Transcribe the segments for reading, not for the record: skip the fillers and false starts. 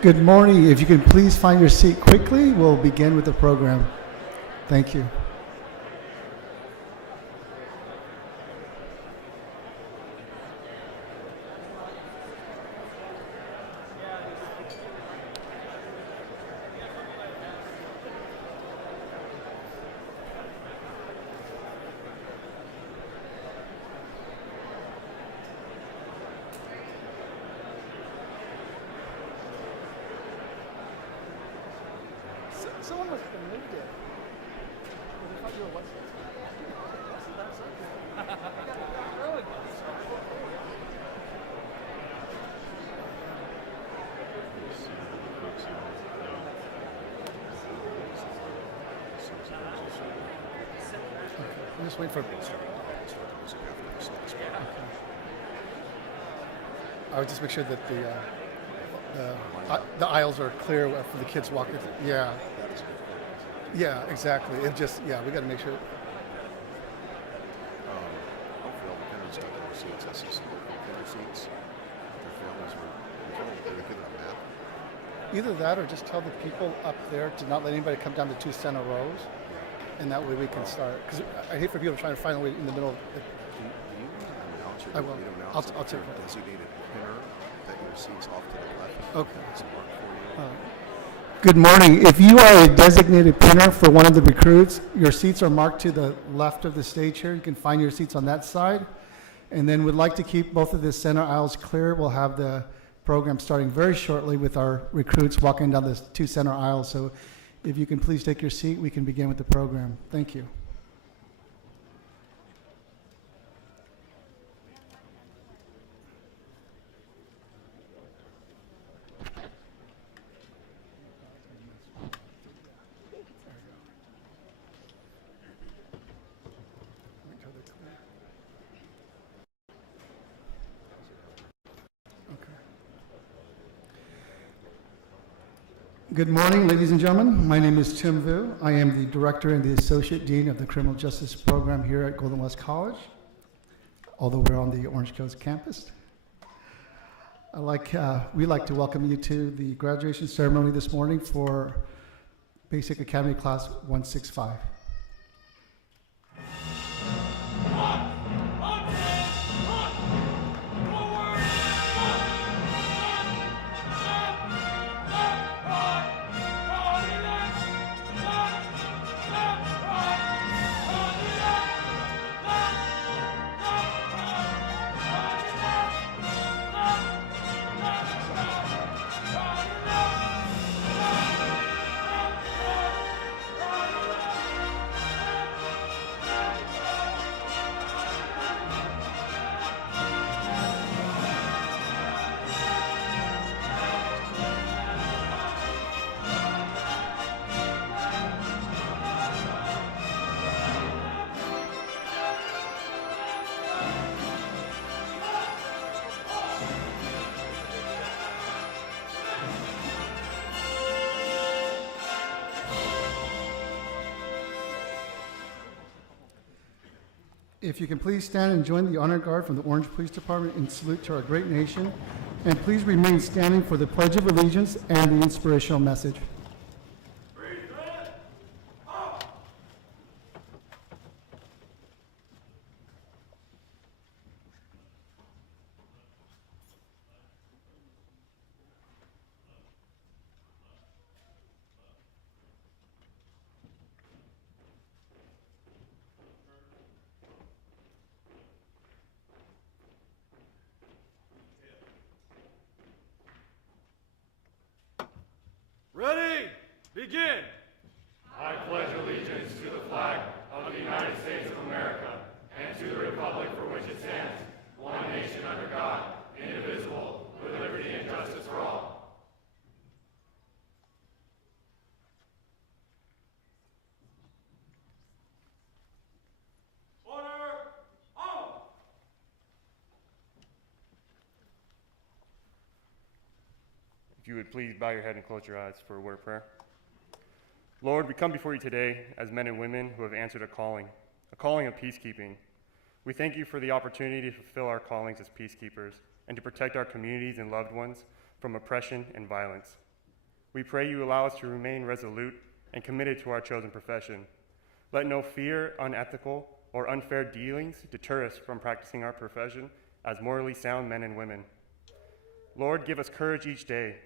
Good morning. If you can please find your seat quickly, we'll begin with the program. Thank you. Someone must have moved it. I thought you were watching. I'm just waiting for. I would just make sure that the aisles are clear for the kids walking. Yeah. Yeah, exactly. It just, yeah, we got to make sure. Hopefully all the parents got their seats. That's just their seats. Their families were looking at a map. Either that or just tell the people up there to not let anybody come down the two center rows. And that way we can start. Because I hate for people trying to find a way in the middle. Do you announce or I will. I'll take it. Designated pinner that your seat's off to the left. Okay. It's marked for you. Good morning. If you are a designated pinner for one of the recruits, your seats are marked to the left of the stage here. You can find your seats on that side. And then we'd like to keep both of the center aisles clear. We'll have the program starting very shortly with our recruits walking down the two center aisles. So if you can please take your seat, we can begin with the program. Thank you. Good morning, ladies and gentlemen. My name is Tim Vu. I am the Director and the Associate Dean of the Criminal Justice Program here at Golden West College, although we're on the Orange Coast campus. We'd like to welcome you to the graduation ceremony this morning for Basic Academy Class 165. If you can please stand and join the honor guard from the Orange Police Department in salute to our great nation, and please remain standing for the Pledge of Allegiance and the inspirational message. Ready? Begin! I pledge allegiance to the flag of the United States of America and to the republic for which it stands, one nation under God, indivisible, with liberty and justice for all. Order! On! If you would please bow your head and close your eyes for a word of prayer. Lord, we come before you today as men and women who have answered a calling of peacekeeping. We thank you for the opportunity to fulfill our callings as peacekeepers and to protect our communities and loved ones from oppression and violence. We pray you allow us to remain resolute and committed to our chosen profession. Let no fear, unethical, or unfair dealings deter us from practicing our profession as morally sound men and women. Lord, give us courage each day.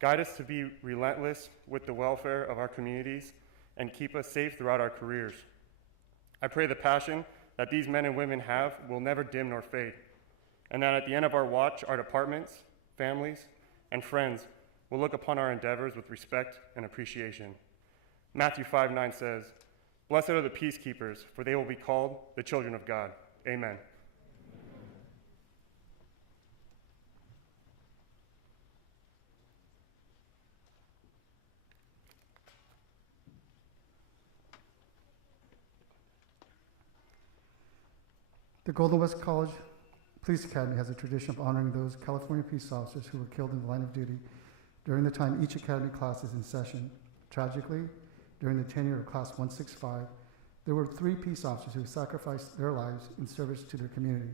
Guide us to be relentless with the welfare of our communities and keep us safe throughout our careers. I pray the passion that these men and women have will never dim nor fade, and that at the end of our watch, our departments, families, and friends will look upon our endeavors with respect and appreciation. Matthew 5:9 says, "Blessed are the peacekeepers, for they will be called the children of God." Amen. The Golden West College Police Academy has a tradition of honoring those California police officers who were killed in the line of duty during the time each academy class is in session. Tragically, during the tenure of Class 165, there were 3 peace officers who sacrificed their lives in service to their community.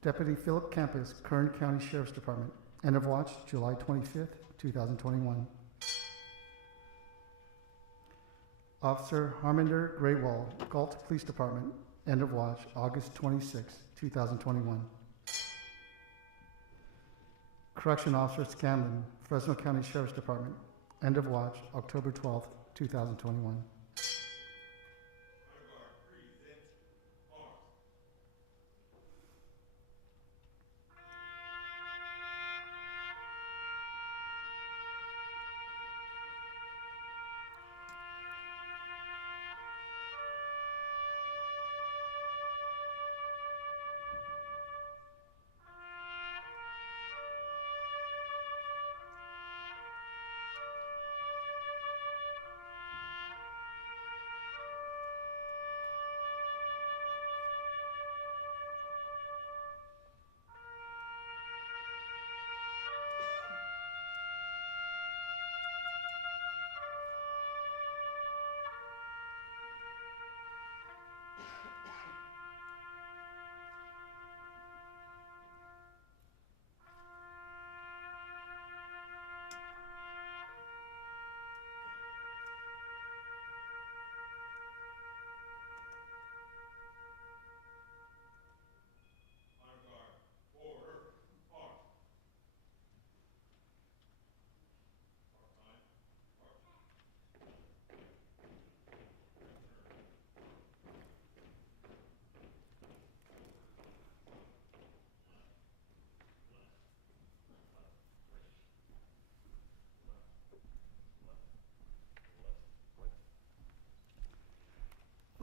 Deputy Philip Campus, Kern County Sheriff's Department. End of watch, July 25th, 2021. Officer Harminder Greywall, Galt Police Department. End of watch, August 26, 2021. Correction Officer Scanlon, Fresno County Sheriff's Department. End of watch, October 12, 2021.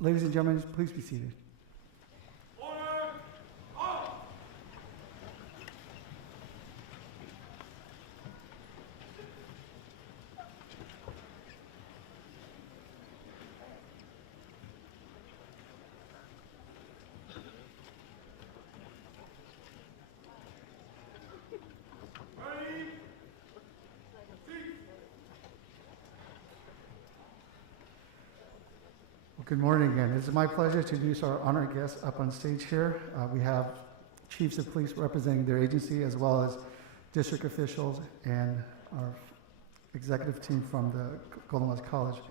Ladies and gentlemen, please be seated. Good morning again. It is my pleasure to introduce our honored guests up on stage here. We have chiefs of police representing their agency, as well as district officials and our executive team from the Golden West College.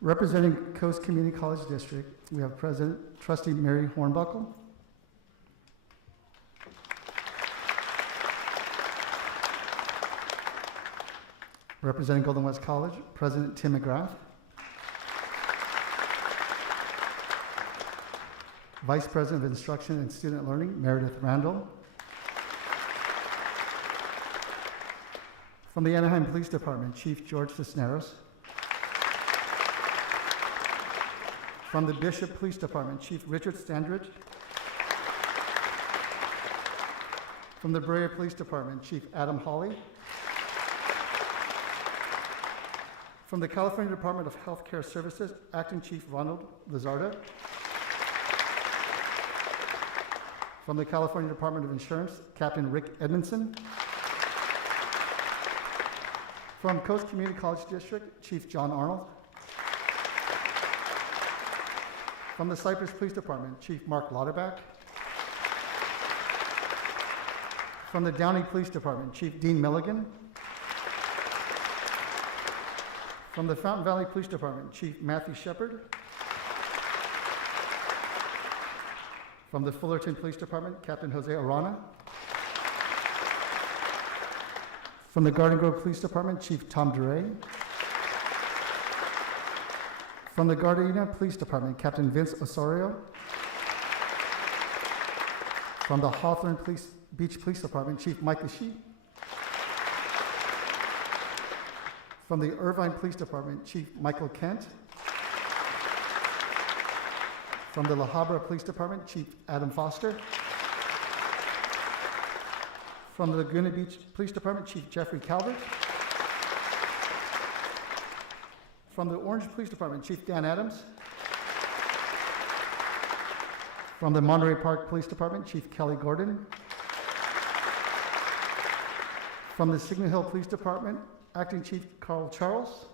Representing Coast Community College District, we have President Trustee Mary Hornbuckle. Representing Golden West College, President Tim McGrath. Vice President of Instruction and Student Learning, Meredith Randall. From the Anaheim Police Department, Chief George Cisneros. From the Bishop Police Department, Chief Richard Standridge. From the Brea Police Department, Chief Adam Hawley. From the California Department of Healthcare Services, Acting Chief Ronald Lizardo. From the California Department of Insurance, Captain Rick Edmondson. From Coast Community College District, Chief John Arnold. From the Cypress Police Department, Chief Mark Lauterbach. From the Downey Police Department, Chief Dean Milligan. From the Fountain Valley Police Department, Chief Matthew Shepard. From the Fullerton Police Department, Captain Jose Arana. From the Garden Grove Police Department, Chief Tom Duray. From the Gardena Police Department, Captain Vince Osorio. From the Hawthorne Beach Police Department, Chief Mike Ishii. From the Irvine Police Department, Chief Michael Kent. From the La Habra Police Department, Chief Adam Foster. From the Laguna Beach Police Department, Chief Jeffrey Calvert. From the Orange Police Department, Chief Dan Adams. From the Monterey Park Police Department, Chief Kelly Gordon. From the Signal Hill Police Department, Acting Chief Carl Charles.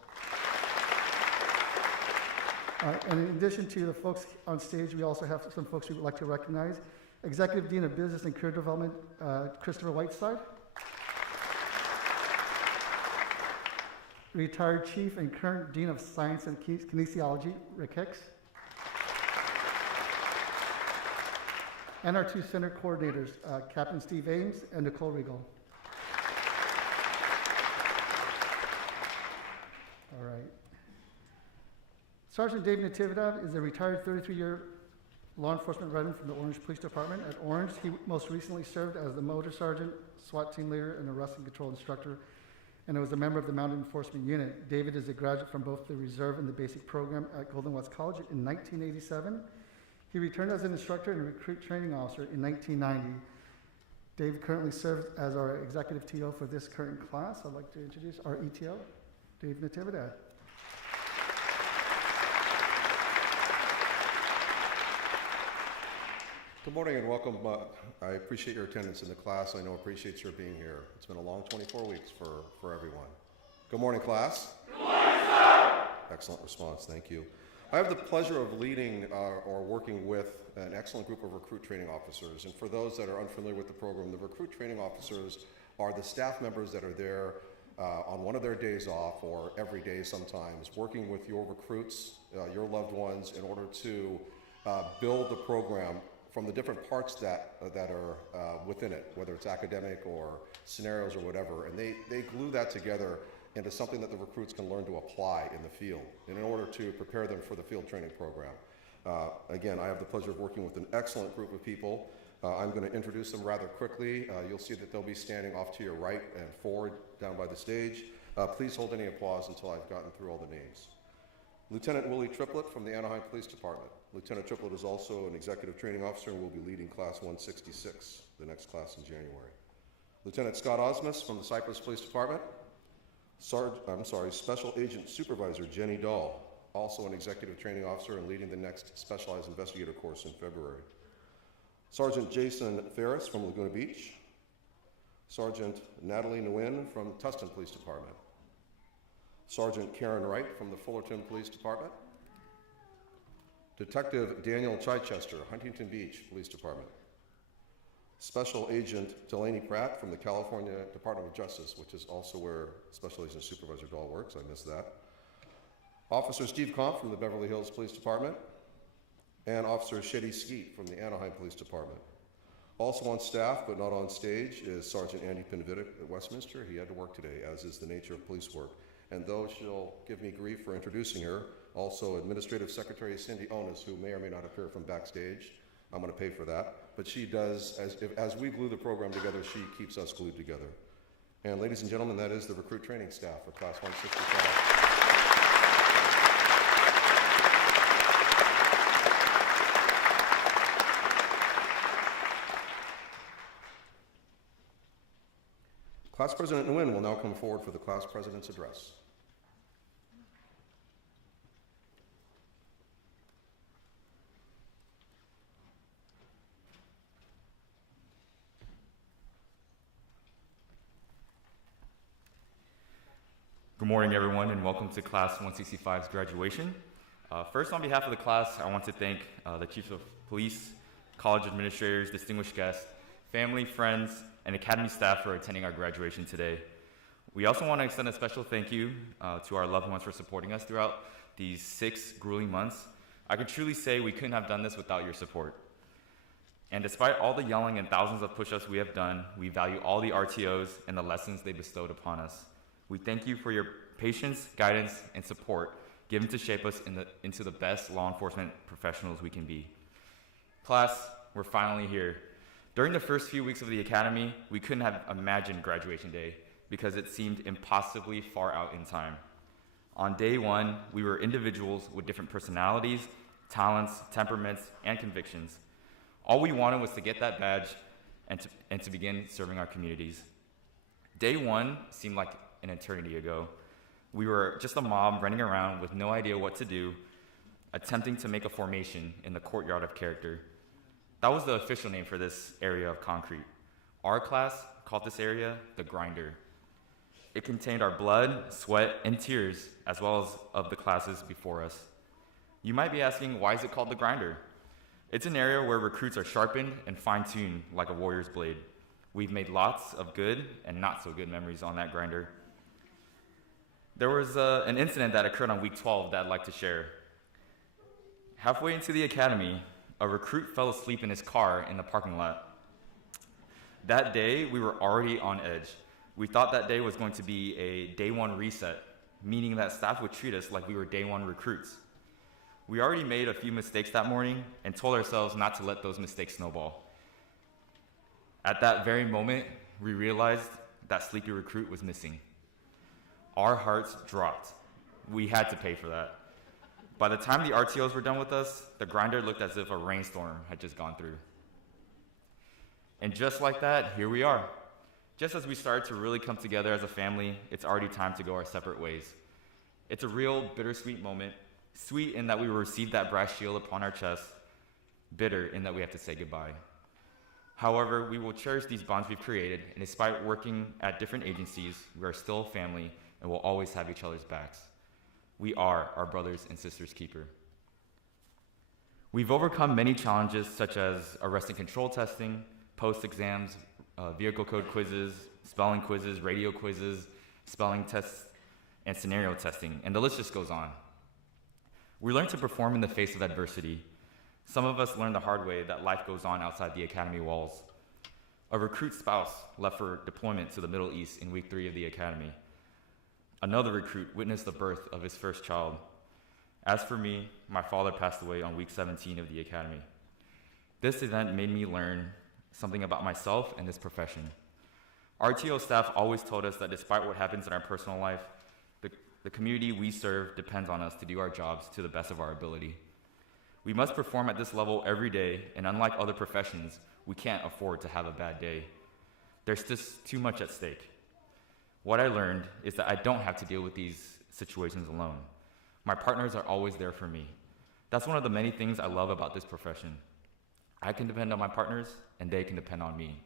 And in addition to the folks on stage, we also have some folks we would like to recognize. Executive Dean of Business and Career Development, Christopher Whiteside. Retired Chief and current Dean of Science and Kinesiology, Rick Hicks. And our two center coordinators, Captain Steve Ames and Nicole Regal. All right. Sergeant Dave Natividad is a retired 33-year law enforcement veteran from the Orange Police Department. At Orange, he most recently served as the motor sergeant, SWAT team leader, and arrest and control instructor, and was a member of the Mounted Enforcement Unit. David is a graduate from both the reserve and the basic program at Golden West College in 1987. He returned as an instructor and recruit training officer in 1990. Dave currently serves as our executive TO for this current class. I'd like to introduce our ETO, Dave Natividad. Good morning and welcome. I appreciate your attendance in the class. I know appreciates your being here. It's been a long 24 weeks for everyone. Good morning, class. Good morning, sir. Excellent response. Thank you. I have the pleasure of leading or working with an excellent group of recruit training officers. And for those that are unfamiliar with the program, the recruit training officers are the staff members that are there on one of their days off or every day sometimes, working with your recruits, your loved ones, in order to build the program from the different parts that are within it, whether it's academic or scenarios or whatever, and they glue that together into something that the recruits can learn to apply in the field in order to prepare them for the field training program. Again, I have the pleasure of working with an excellent group of people. I'm going to introduce them rather quickly. You'll see that they'll be standing off to your right and forward down by the stage. Please hold any applause until I've gotten through all the names. Lieutenant Willie Triplett from the Anaheim Police Department. Lieutenant Triplett is also an executive training officer and will be leading Class 166, the next class in January. Lieutenant Scott Osmus from the Cypress Police Department. Special Agent Supervisor Jenny Dahl, also an executive training officer and leading the next Specialized Investigator course in February. Sergeant Jason Ferris from Laguna Beach. Sergeant Natalie Nguyen from Tustin Police Department. Sergeant Karen Wright from the Fullerton Police Department. Detective Daniel Chichester, Huntington Beach Police Department. Special Agent Delaney Pratt from the California Department of Justice, which is also where Special Agent Supervisor Dahl works. I missed that. Officer Steve Comp from the Beverly Hills Police Department. And Officer Shetty Skeet from the Anaheim Police Department. Also on staff, but not on stage, is Sergeant Andy Pinvidic at Westminster. He had to work today, as is the nature of police work. And though she'll give me grief for introducing her, also Administrative Secretary Cindy Onis, who may or may not appear from backstage. I'm going to pay for that. But she does, as we glue the program together, she keeps us glued together. And ladies and gentlemen, that is the recruit training staff for Class 165. Class President Nguyen will now come forward for the Class President's Address. Good morning, everyone, and welcome to Class 165's graduation. First, on behalf of the class, I want to thank the Chiefs of Police, college administrators, distinguished guests, family, friends, and Academy staff for attending our graduation today. We also want to extend a special thank you to our loved ones for supporting us throughout these 6 grueling months. I can truly say we couldn't have done this without your support. And despite all the yelling and thousands of push-ups we have done, we value all the RTOs and the lessons they bestowed upon us. We thank you for your patience, guidance, and support given to shape us into the best law enforcement professionals we can be. Class, we're finally here. During the first few weeks of the academy, we couldn't have imagined graduation day because it seemed impossibly far out in time. On day one, we were individuals with different personalities, talents, temperaments, and convictions. All we wanted was to get that badge and to begin serving our communities. Day one seemed like an eternity ago. We were just a mob running around with no idea what to do, attempting to make a formation in the courtyard of character. That was the official name for this area of concrete. Our class called this area the grinder. It contained our blood, sweat, and tears, as well as of the classes before us. You might be asking, why is it called the grinder? It's an area where recruits are sharpened and fine-tuned like a warrior's blade. We've made lots of good and not so good memories on that grinder. There was an incident that occurred on week 12 that I'd like to share. Halfway into the academy, a recruit fell asleep in his car in the parking lot. That day, we were already on edge. We thought that day was going to be a day one reset, meaning that staff would treat us like we were day one recruits. We already made a few mistakes that morning and told ourselves not to let those mistakes snowball. At that very moment, we realized that sleepy recruit was missing. Our hearts dropped. We had to pay for that. By the time the RTOs were done with us, the grinder looked as if a rainstorm had just gone through. And just like that, here we are. Just as we started to really come together as a family, it's already time to go our separate ways. It's a real bittersweet moment, sweet in that we will receive that brass shield upon our chest, bitter in that we have to say goodbye. However, we will cherish these bonds we've created, and despite working at different agencies, we are still a family and will always have each other's backs. We are our brothers and sisters' keeper. We've overcome many challenges such as arrest and control testing, post-exams, vehicle code quizzes, spelling quizzes, radio quizzes, spelling tests, and scenario testing, and the list just goes on. We learn to perform in the face of adversity. Some of us learned the hard way that life goes on outside the academy walls. A recruit spouse left for deployment to the Middle East in week 3 of the academy. Another recruit witnessed the birth of his first child. As for me, my father passed away on week 17 of the academy. This event made me learn something about myself and this profession. RTO staff always told us that despite what happens in our personal life, the community we serve depends on us to do our jobs to the best of our ability. We must perform at this level every day, and unlike other professions, we can't afford to have a bad day. There's just too much at stake. What I learned is that I don't have to deal with these situations alone. My partners are always there for me. That's one of the many things I love about this profession. I can depend on my partners, and they can depend on me.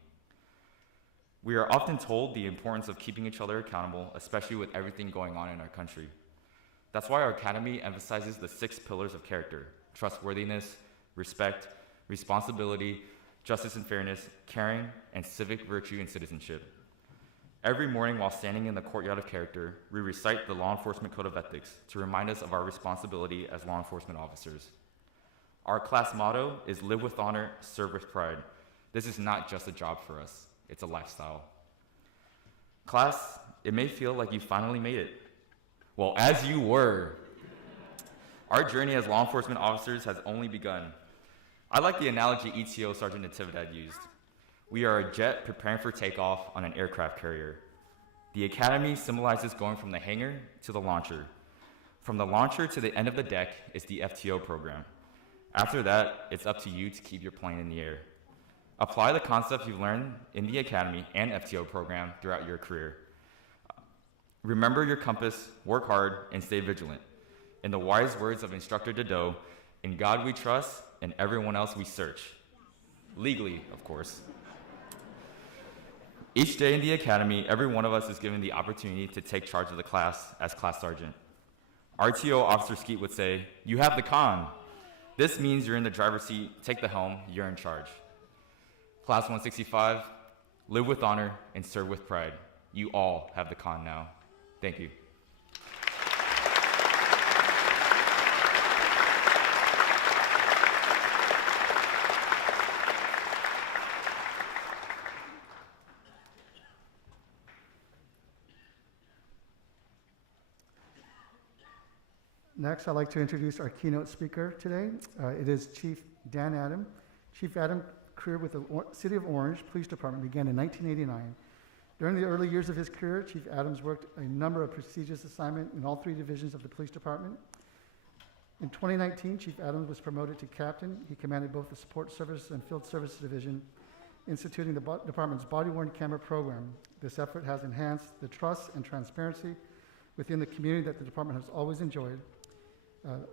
We are often told the importance of keeping each other accountable, especially with everything going on in our country. That's why our academy emphasizes the 6 pillars of character: trustworthiness, respect, responsibility, justice and fairness, caring, and civic virtue and citizenship. Every morning while standing in the courtyard of character, we recite the Law Enforcement Code of Ethics to remind us of our responsibility as law enforcement officers. Our class motto is live with honor, serve with pride. This is not just a job for us, it's a lifestyle. Class, it may feel like you finally made it. Well, as you were. Our journey as law enforcement officers has only begun. I like the analogy ETO Sergeant Natividad used. We are a jet preparing for takeoff on an aircraft carrier. The academy symbolizes going from the hangar to the launcher. From the launcher to the end of the deck is the FTO program. After that, it's up to you to keep your plane in the air. Apply the concepts you've learned in the academy and FTO program throughout your career. Remember your compass, work hard, and stay vigilant. In the wise words of Instructor Dado, in God we trust, and everyone else we search. Legally, of course. Each day in the academy, every one of us is given the opportunity to take charge of the class as class sergeant. RTO Officer Skeet would say, "You have the con." This means you're in the driver's seat, take the helm, you're in charge. Class 165, live with honor, and serve with pride. You all have the con now. Thank you. Next, I'd like to introduce our keynote speaker today. It is Chief Dan Adam. Chief Adam career with the City of Orange Police Department began in 1989. During the early years of his career, Chief Adams worked a number of prestigious assignments in all 3 divisions of the police department. In 2019, Chief Adams was promoted to captain. He commanded both the Support Services and Field Services Division, instituting the department's body-worn camera program. This effort has enhanced the trust and transparency within the community that the department has always enjoyed.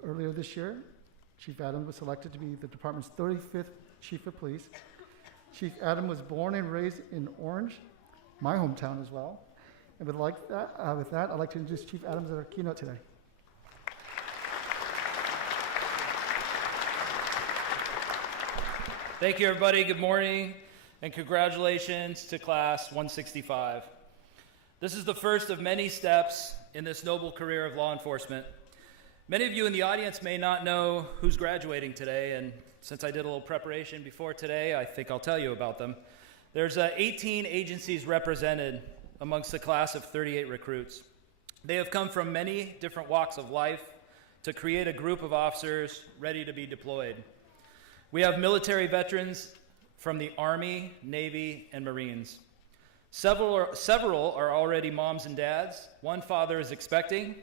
Earlier this year, Chief Adams was selected to be the department's 35th Chief of Police. Chief Adams was born and raised in Orange, my hometown as well. And with that, I'd like to introduce Chief Adams as our keynote today. Thank you, everybody. Good morning, and congratulations to Class 165. This is the first of many steps in this noble career of law enforcement. Many of you in the audience may not know who's graduating today, and since I did a little preparation before today, I think I'll tell you about them. There's 18 agencies represented amongst the class of 38 recruits. They have come from many different walks of life to create a group of officers ready to be deployed. We have military veterans from the Army, Navy, and Marines. Several are already moms and dads. One father is expecting,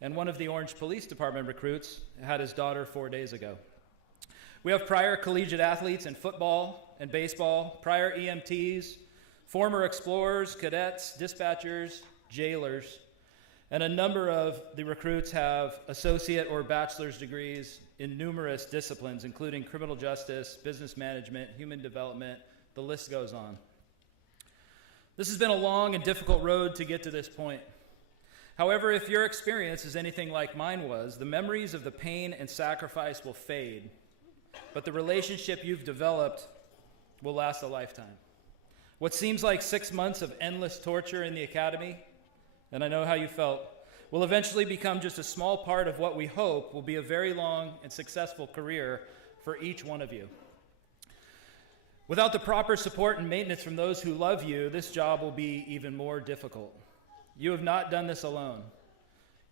and one of the Orange Police Department recruits had his daughter 4 days ago. We have prior collegiate athletes in football and baseball, prior EMTs, former explorers, cadets, dispatchers, jailers, and a number of the recruits have associate or bachelor's degrees in numerous disciplines, including criminal justice, business management, human development, the list goes on. This has been a long and difficult road to get to this point. However, if your experience is anything like mine was, the memories of the pain and sacrifice will fade, but the relationship you've developed will last a lifetime. What seems like 6 months of endless torture in the academy, and I know how you felt, will eventually become just a small part of what we hope will be a very long and successful career for each one of you. Without the proper support and maintenance from those who love you, this job will be even more difficult. You have not done this alone.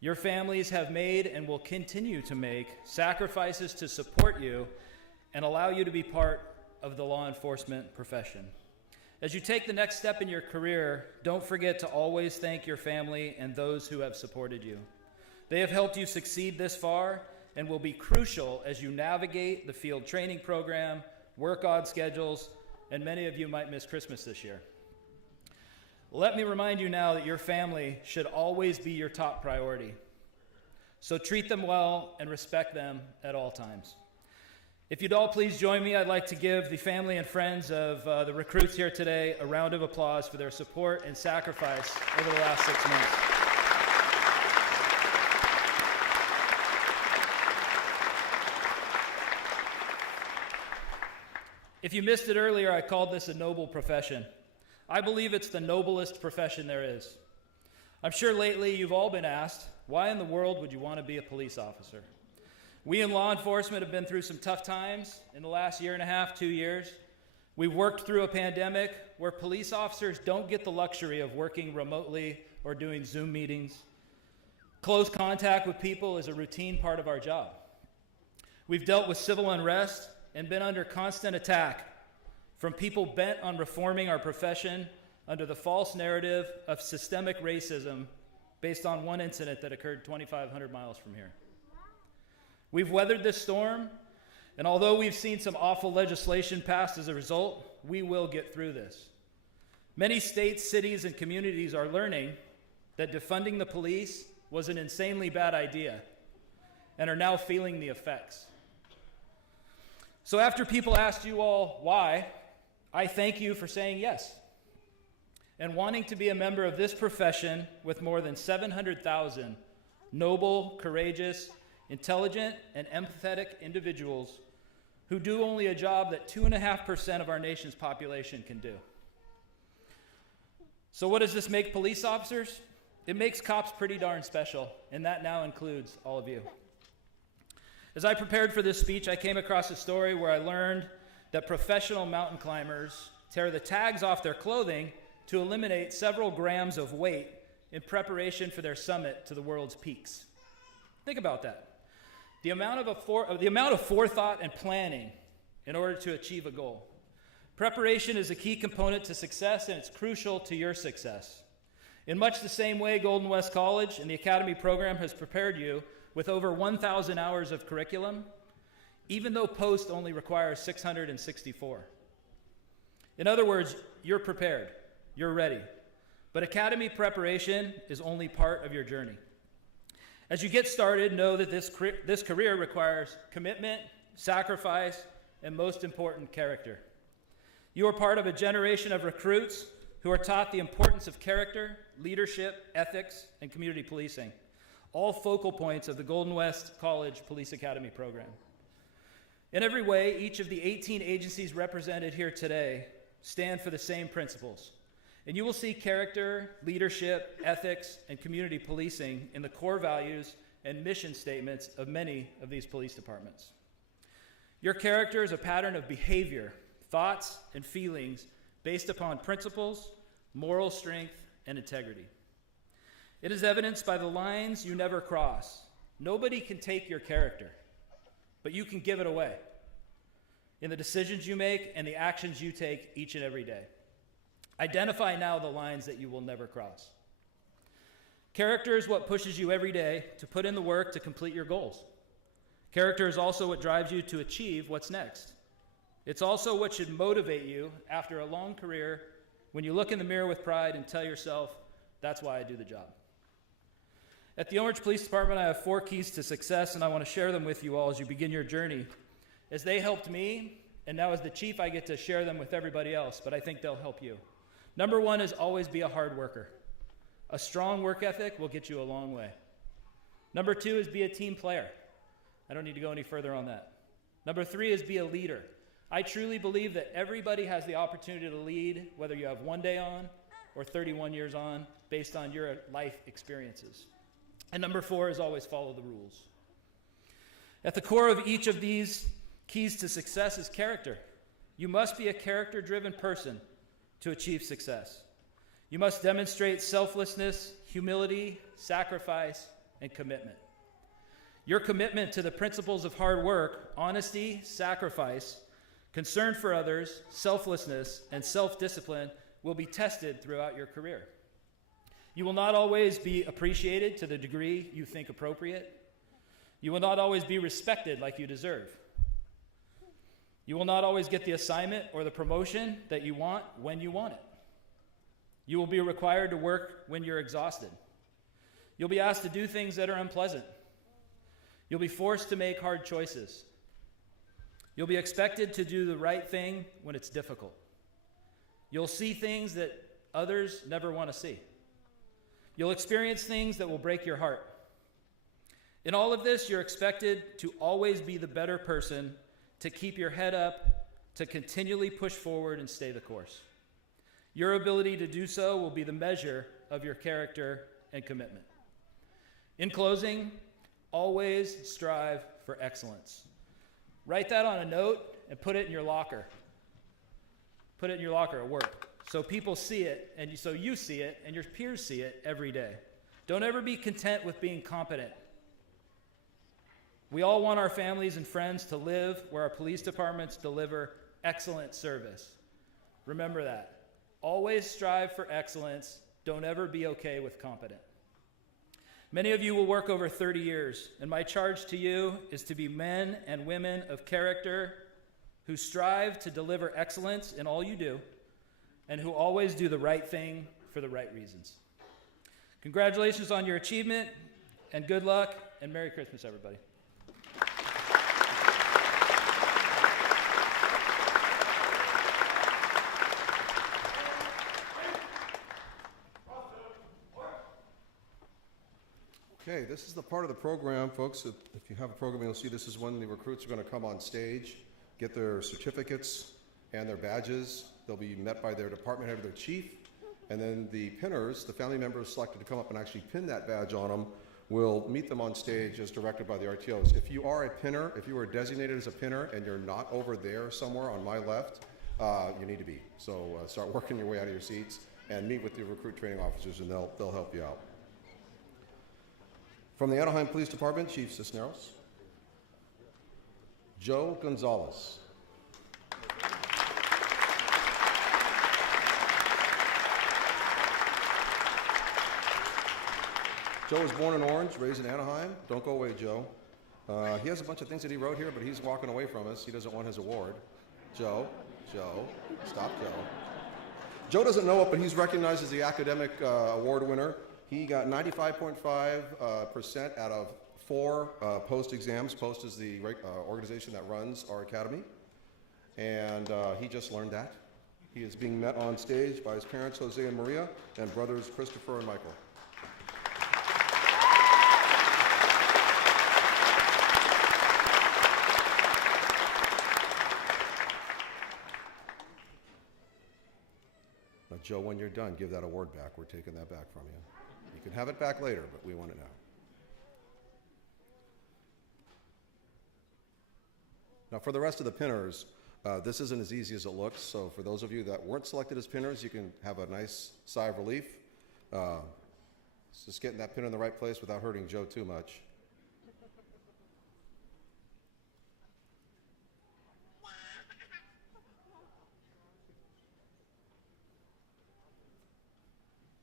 Your families have made and will continue to make sacrifices to support you and allow you to be part of the law enforcement profession. As you take the next step in your career, don't forget to always thank your family and those who have supported you. They have helped you succeed this far and will be crucial as you navigate the field training program, work odd schedules, and many of you might miss Christmas this year. Let me remind you now that your family should always be your top priority. So treat them well and respect them at all times. If you'd all please join me, I'd like to give the family and friends of the recruits here today a round of applause for their support and sacrifice over the last 6 months. If you missed it earlier, I called this a noble profession. I believe it's the noblest profession there is. I'm sure lately you've all been asked, why in the world would you want to be a police officer? We in law enforcement have been through some tough times in the last 1.5 years, 2 years. We've worked through a pandemic where police officers don't get the luxury of working remotely or doing Zoom meetings. Close contact with people is a routine part of our job. We've dealt with civil unrest and been under constant attack from people bent on reforming our profession under the false narrative of systemic racism based on one incident that occurred 2,500 miles from here. We've weathered this storm, and although we've seen some awful legislation passed as a result, we will get through this. Many states, cities, and communities are learning that defunding the police was an insanely bad idea and are now feeling the effects. So after people asked you all why, I thank you for saying yes and wanting to be a member of this profession with more than 700,000 noble, courageous, intelligent, and empathetic individuals who do only a job that 2.5% of our nation's population can do. So what does this make police officers? It makes cops pretty darn special, and that now includes all of you. As I prepared for this speech, I came across a story where I learned that professional mountain climbers tear the tags off their clothing to eliminate several grams of weight in preparation for their summit to the world's peaks. Think about that. The amount of forethought and planning in order to achieve a goal. Preparation is a key component to success, and it's crucial to your success. In much the same way, Golden West College and the Academy program has prepared you with over 1,000 hours of curriculum, even though POST only requires 664. In other words, you're prepared, you're ready. But Academy preparation is only part of your journey. As you get started, know that this career requires commitment, sacrifice, and most important, character. You are part of a generation of recruits who are taught the importance of character, leadership, ethics, and community policing, all focal points of the Golden West College Police Academy program. In every way, each of the 18 agencies represented here today stand for the same principles, and you will see character, leadership, ethics, and community policing in the core values and mission statements of many of these police departments. Your character is a pattern of behavior, thoughts, and feelings based upon principles, moral strength, and integrity. It is evidenced by the lines you never cross. Nobody can take your character, but you can give it away in the decisions you make and the actions you take each and every day. Identify now the lines that you will never cross. Character is what pushes you every day to put in the work to complete your goals. Character is also what drives you to achieve what's next. It's also what should motivate you after a long career when you look in the mirror with pride and tell yourself, that's why I do the job. At the Orange Police Department, I have 4 keys to success, and I want to share them with you all as you begin your journey. As they helped me, and now as the chief, I get to share them with everybody else, but I think they'll help you. Number 1 is always be a hard worker. A strong work ethic will get you a long way. Number 2 is be a team player. I don't need to go any further on that. Number 3 is be a leader. I truly believe that everybody has the opportunity to lead, whether you have 1 day on or 31 years on, based on your life experiences. And number 4 is always follow the rules. At the core of each of these keys to success is character. You must be a character-driven person to achieve success. You must demonstrate selflessness, humility, sacrifice, and commitment. Your commitment to the principles of hard work, honesty, sacrifice, concern for others, selflessness, and self-discipline will be tested throughout your career. You will not always be appreciated to the degree you think appropriate. You will not always be respected like you deserve. You will not always get the assignment or the promotion that you want when you want it. You will be required to work when you're exhausted. You'll be asked to do things that are unpleasant. You'll be forced to make hard choices. You'll be expected to do the right thing when it's difficult. You'll see things that others never want to see. You'll experience things that will break your heart. In all of this, you're expected to always be the better person, to keep your head up, to continually push forward and stay the course. Your ability to do so will be the measure of your character and commitment. In closing, always strive for excellence. Write that on a note and put it in your locker. Put it in your locker at work so people see it, and so you see it, and your peers see it every day. Don't ever be content with being competent. We all want our families and friends to live where our police departments deliver excellent service. Remember that. Always strive for excellence. Don't ever be okay with competent. Many of you will work over 30 years, and my charge to you is to be men and women of character who strive to deliver excellence in all you do and who always do the right thing for the right reasons. Congratulations on your achievement, and good luck, and Merry Christmas, everybody. Okay, this is the part of the program, folks. If you have a program, you'll see this is when the recruits are going to come on stage, get their certificates and their badges. They'll be met by their department head or their chief, And then the pinners, the family members selected to come up and actually pin that badge on them, will meet them on stage as directed by the RTOs. If you are a pinner, if you are designated as a pinner and you're not over there somewhere on my left, you need to be. So start working your way out of your seats and meet with the recruit training officers, and they'll help you out. From the Anaheim Police Department, Chief Cisneros. Joe Gonzalez. Joe was born in Orange, raised in Anaheim. Don't go away, Joe. He has a bunch of things that he wrote here, but he's walking away from us. He doesn't want his award. Joe, stop, Joe. Joe doesn't know it, but he's recognized as the academic award winner. He got 95.5% out of 4 POST exams. POST is the organization that runs our academy. And he just learned that. He is being met on stage by his parents, Jose and Maria, and brothers Christopher and Michael. Now, Joe, when you're done, give that award back. We're taking that back from you. You can have it back later, but we want it now. Now, for the rest of the pinners, this isn't as easy as it looks. So for those of you that weren't selected as pinners, you can have a nice sigh of relief. It's just getting that pin in the right place without hurting Joe too much.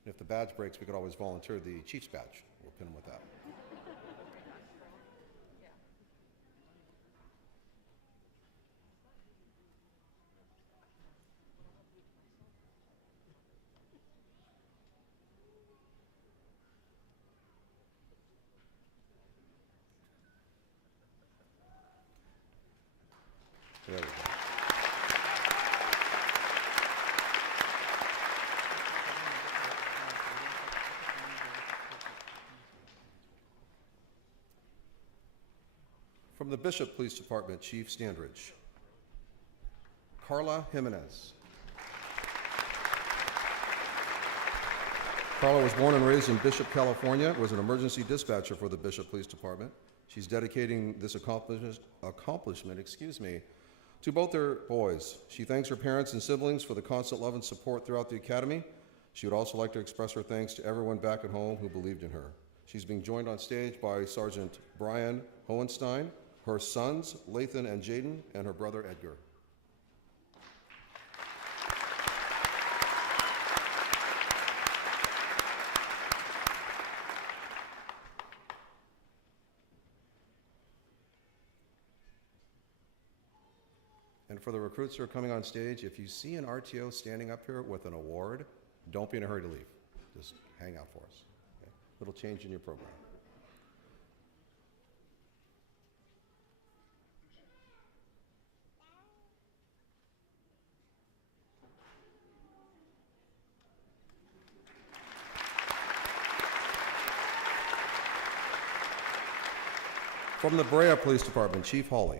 If the badge breaks, we could always volunteer the Chief's badge. We'll pin him with that. There we go. From the Bishop Police Department, Chief Standridge. Carla Jimenez. Carla was born and raised in Bishop, California, was an emergency dispatcher for the Bishop Police Department. She's dedicating this accomplishment, to both their boys. She thanks her parents and siblings for the constant love and support throughout the academy. She would also like to express her thanks to everyone back at home who believed in her. She's being joined on stage by Sergeant Brian Hohenstein, her sons, Lathan and Jaden, and her brother, Edgar. And for the recruits who are coming on stage, if you see an RTO standing up here with an award, don't be in a hurry to leave. Just hang out for us. Okay? Little change in your program. From the Brea Police Department, Chief Hawley.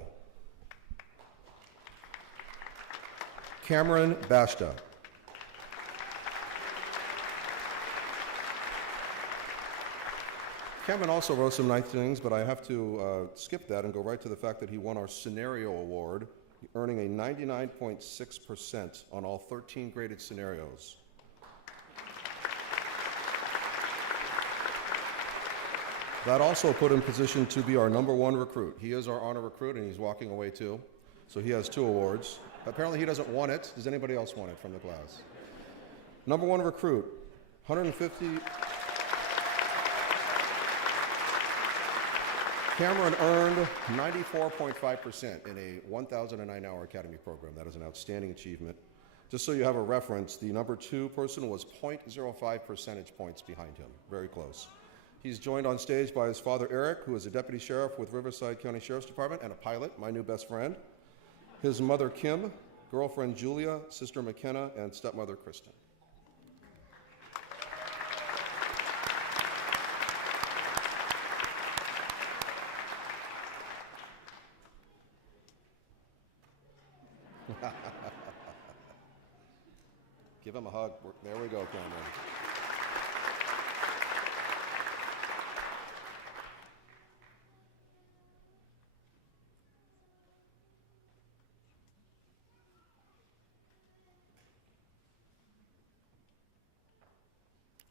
Cameron Bashta. Cameron also wrote some nice things, but I have to skip that and go right to the fact that he won our Scenario Award, earning a 99.6% on all 13 graded scenarios. That also put him in position to be our #1 recruit. He is our honor recruit, and he's walking away too. So he has 2 awards. Apparently he doesn't want it. Does anybody else want it from the class? #1 recruit, 150. Cameron earned 94.5% in a 1,009-hour academy program. That is an outstanding achievement. Just so you have a reference, the #2 person was 0.05 percentage points behind him. Very close. He's joined on stage by his father, Eric, who is a deputy sheriff with Riverside County Sheriff's Department and a pilot, my new best friend. His mother, Kim, girlfriend, Julia, sister, McKenna, and stepmother, Kristen. Give him a hug. There we go, Cameron.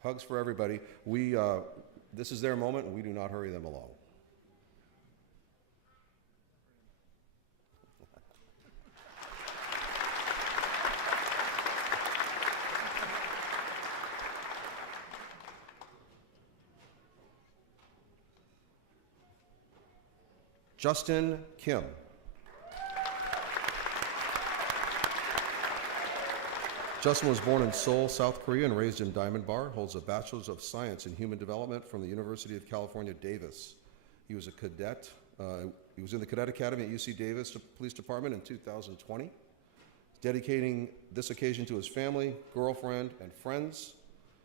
Hugs for everybody. This is their moment, and we do not hurry them along. Justin Kim. Justin was born in Seoul, South Korea, and raised in Diamond Bar. Holds a Bachelor's of Science in Human Development from the University of California, Davis. He was a cadet. He was in the Cadet Academy at UC Davis Police Department in 2020. He's dedicating this occasion to his family, girlfriend, and friends.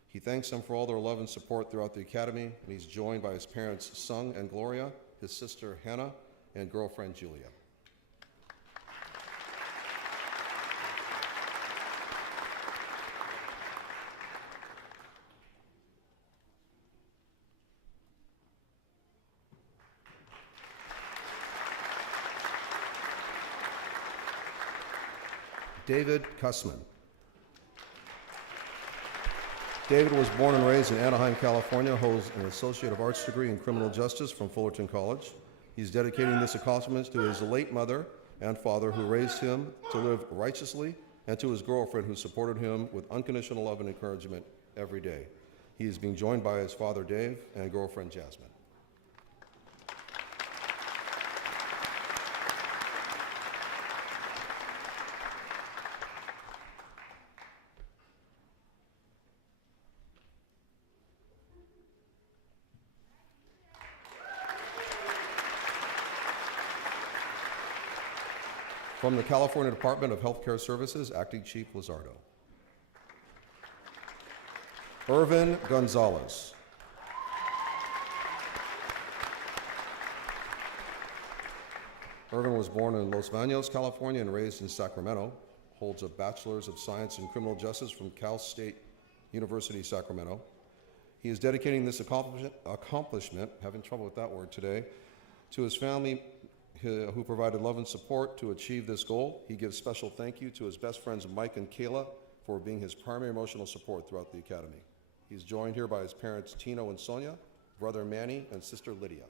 He thanks them for all their love and support throughout the academy, and he's joined by his parents, Sung and Gloria, his sister, Hannah, and girlfriend, Julia. David Kussman. David was born and raised in Anaheim, California, holds an Associate of Arts degree in Criminal Justice from Fullerton College. He's dedicating this accomplishment to his late mother and father who raised him to live righteously, and to his girlfriend who supported him with unconditional love and encouragement every day. He is being joined by his father, Dave, and girlfriend, Jasmine. From the California Department of Healthcare Services, Acting Chief Lizardo. Irvin Gonzalez. Irvin was born in Los Banos, California, and raised in Sacramento. Holds a Bachelor's of Science in Criminal Justice from Cal State University, Sacramento. He is dedicating this accomplishment, having trouble with that word today, to his family who provided love and support to achieve this goal. He gives special thank you to his best friends Mike and Kayla for being his primary emotional support throughout the academy. He's joined here by his parents Tino and Sonia, brother Manny, and sister Lydia.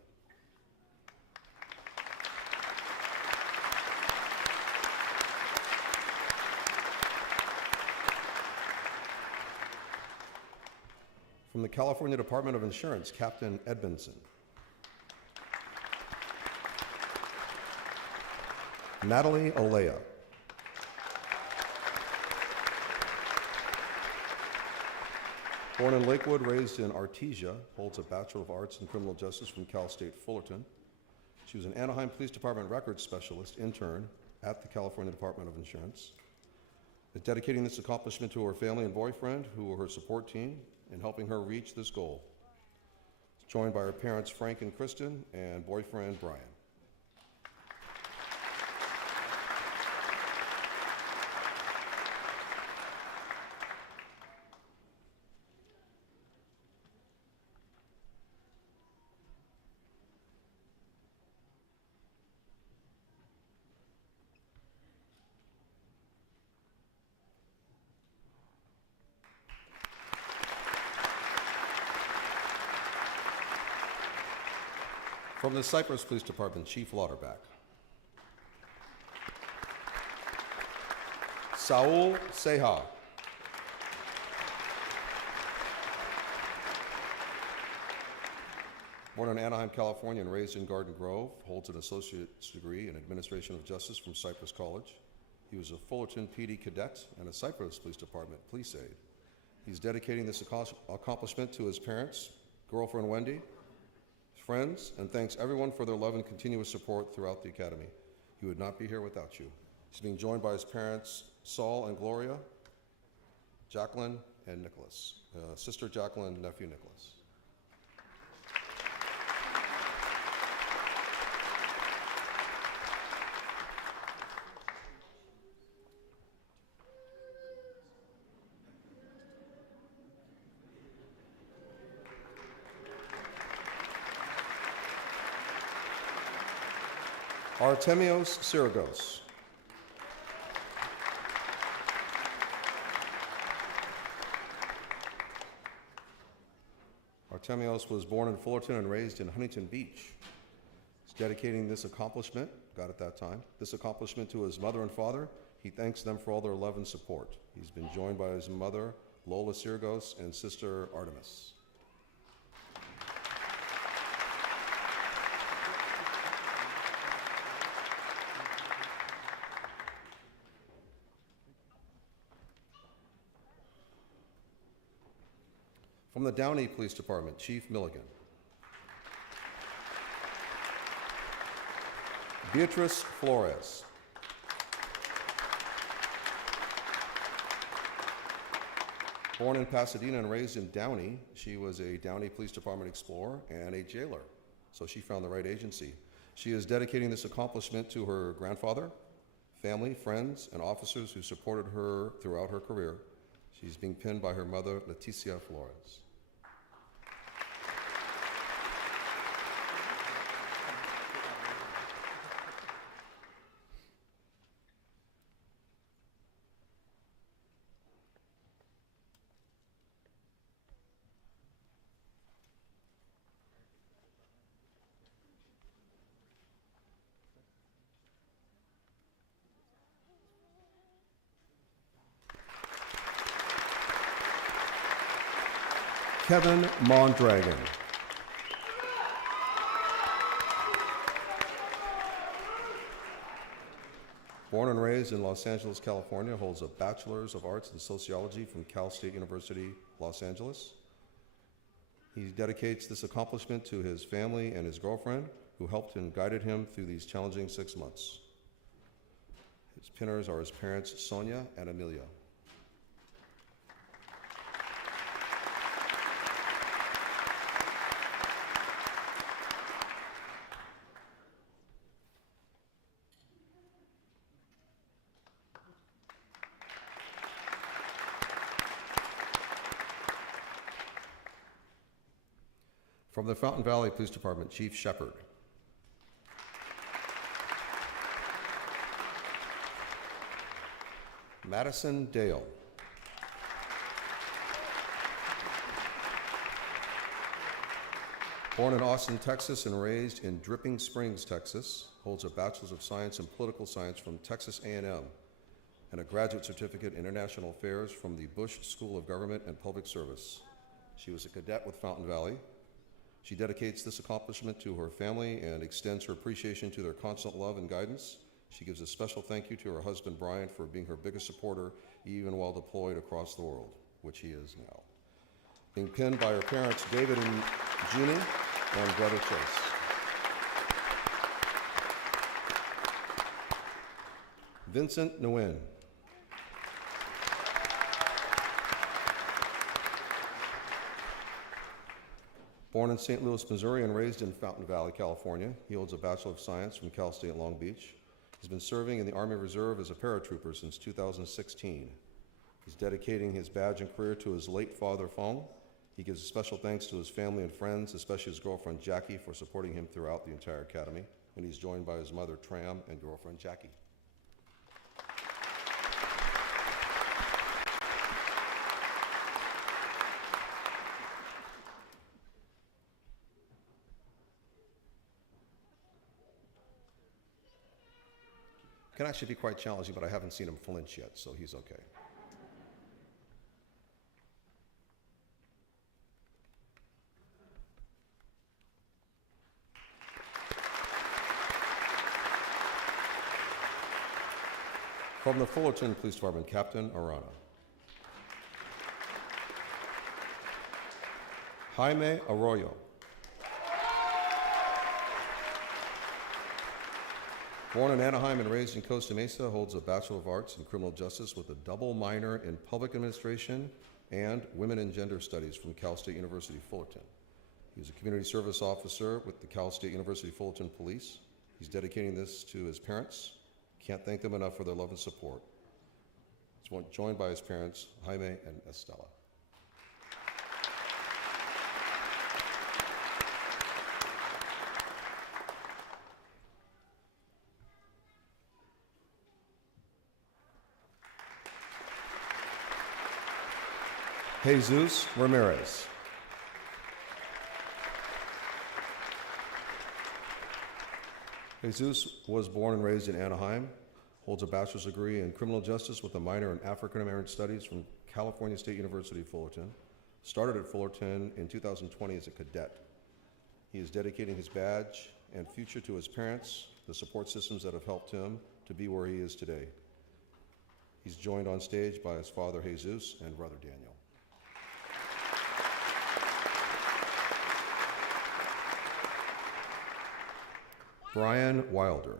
From the California Department of Insurance, Captain Edmondson. Natalie Olea. Born in Lakewood, raised in Artesia, holds a Bachelor of Arts in Criminal Justice from Cal State Fullerton. She was an Anaheim Police Department Records Specialist intern at the California Department of Insurance. Dedicating this accomplishment to her family and boyfriend, who were her support team in helping her reach this goal. Joined by her parents Frank and Kristen and boyfriend Brian. From the Cypress Police Department, Chief Lauterbach. Saul Seha. Born in Anaheim, California, and raised in Garden Grove, holds an associate's degree in Administration of Justice from Cypress College. He was a Fullerton PD cadet and a Cypress Police Department police aide. He's dedicating this accomplishment to his parents, girlfriend Wendy, friends, and thanks everyone for their love and continuous support throughout the academy. He would not be here without you. He's being joined by his parents, Saul and Gloria, Jacqueline and Nicholas. Sister Jacqueline, nephew Nicholas. Artemios Sirigos. Artemios was born in Fullerton and raised in Huntington Beach. He's dedicating this accomplishment, got it that time, this accomplishment to his mother and father. He thanks them for all their love and support. He's been joined by his mother, Lola Sirigos, and sister Artemis. From the Downey Police Department, Chief Milligan. Beatrice Flores. Born in Pasadena and raised in Downey, she was a Downey Police Department explorer and a jailer, so she found the right agency. She is dedicating this accomplishment to her grandfather, family, friends, and officers who supported her throughout her career. She's being pinned by her mother, Leticia Flores. Kevin Mondragon. Born and raised in Los Angeles, California, holds a Bachelor's of Arts in Sociology from Cal State University, Los Angeles. He dedicates this accomplishment to his family and his girlfriend, who helped and guided him through these challenging 6 months. His pinners are his parents, Sonia and Amelia. From the Fountain Valley Police Department, Chief Shepard. Madison Dale. Born in Austin, Texas, and raised in Dripping Springs, Texas, holds a Bachelor's of Science in Political Science from Texas A&M and a graduate certificate in International Affairs from the Bush School of Government and Public Service. She was a cadet with Fountain Valley. She dedicates this accomplishment to her family and extends her appreciation to their constant love and guidance. She gives a special thank you to her husband, Brian, for being her biggest supporter, even while deployed across the world, which he is now. Being pinned by her parents, David and Jeannie, and brother Chase. Vincent Nguyen. Born in St. Louis, Missouri, and raised in Fountain Valley, California, he holds a Bachelor of Science from Cal State Long Beach. He's been serving in the Army Reserve as a paratrooper since 2016. He's dedicating his badge and career to his late father, Fong. He gives special thanks to his family and friends, especially his girlfriend, Jackie, for supporting him throughout the entire academy. And he's joined by his mother, Tram, and girlfriend, Jackie. Can actually be quite challenging, but I haven't seen him flinch yet, so he's okay. From the Fullerton Police Department, Captain Arana. Jaime Arroyo. Born in Anaheim and raised in Costa Mesa, holds a Bachelor of Arts in Criminal Justice with a double minor in Public Administration and Women and Gender Studies from Cal State University, Fullerton. He was a community service officer with the Cal State University Fullerton Police. He's dedicating this to his parents. Can't thank them enough for their love and support. He's joined by his parents, Jaime and Estella. Jesus Ramirez. Jesus was born and raised in Anaheim, holds a bachelor's degree in criminal justice with a minor in African American studies from California State University, Fullerton. Started at Fullerton in 2020 as a cadet. He is dedicating his badge and future to his parents, the support systems that have helped him to be where he is today. He's joined on stage by his father, Jesus, and brother, Daniel. Brian Wilder.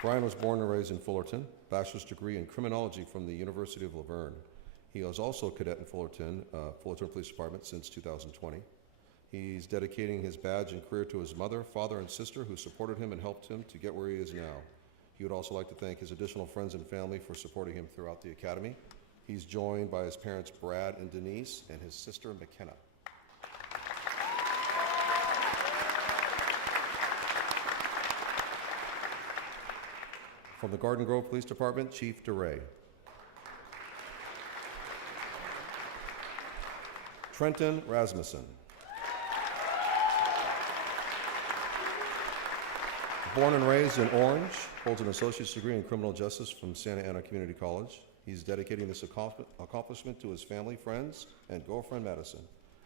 Brian was born and raised in Fullerton, bachelor's degree in criminology from the University of Laverne. He was also a cadet in Fullerton Police Department since 2020. He's dedicating his badge and career to his mother, father, and sister who supported him and helped him to get where he is now. He would also like to thank his additional friends and family for supporting him throughout the academy. He's joined by his parents, Brad and Denise, and his sister, McKenna. From the Garden Grove Police Department, Chief DeRay. Trenton Rasmussen. Born and raised in Orange, holds an associate's degree in criminal justice from Santa Ana Community College. He's dedicating this accomplishment to his family, friends, and girlfriend, Madison.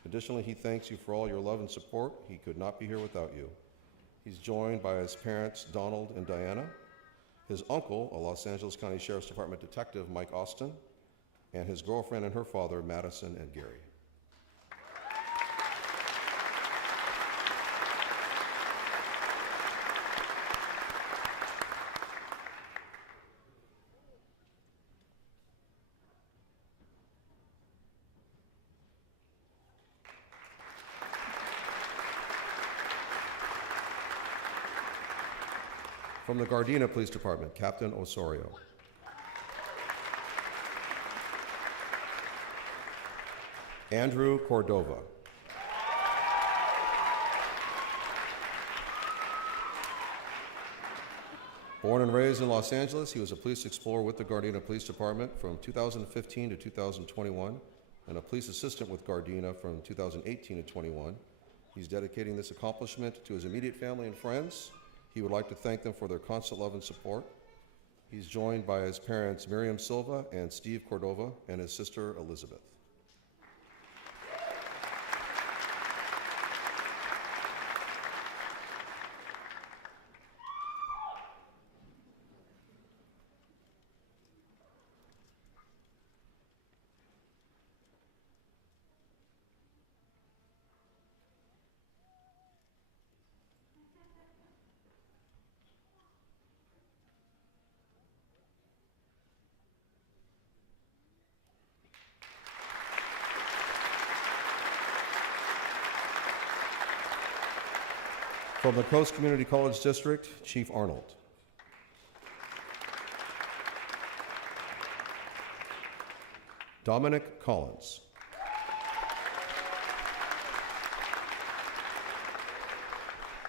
Additionally, he thanks you for all your love and support. He could not be here without you. He's joined by his parents, Donald and Diana, his uncle, a Los Angeles County Sheriff's Department detective, Mike Austin, and his girlfriend and her father, Madison and Gary. From the Gardena Police Department, Captain Osorio. Andrew Cordova. Born and raised in Los Angeles, he was a police explorer with the Gardena Police Department from 2015 to 2021, and a police assistant with Gardena from 2018 to 21. He's dedicating this accomplishment to his immediate family and friends. He would like to thank them for their constant love and support. He's joined by his parents, Miriam Silva and Steve Cordova, and his sister, Elizabeth. From the Coast Community College District, Chief Arnold. Dominic Collins.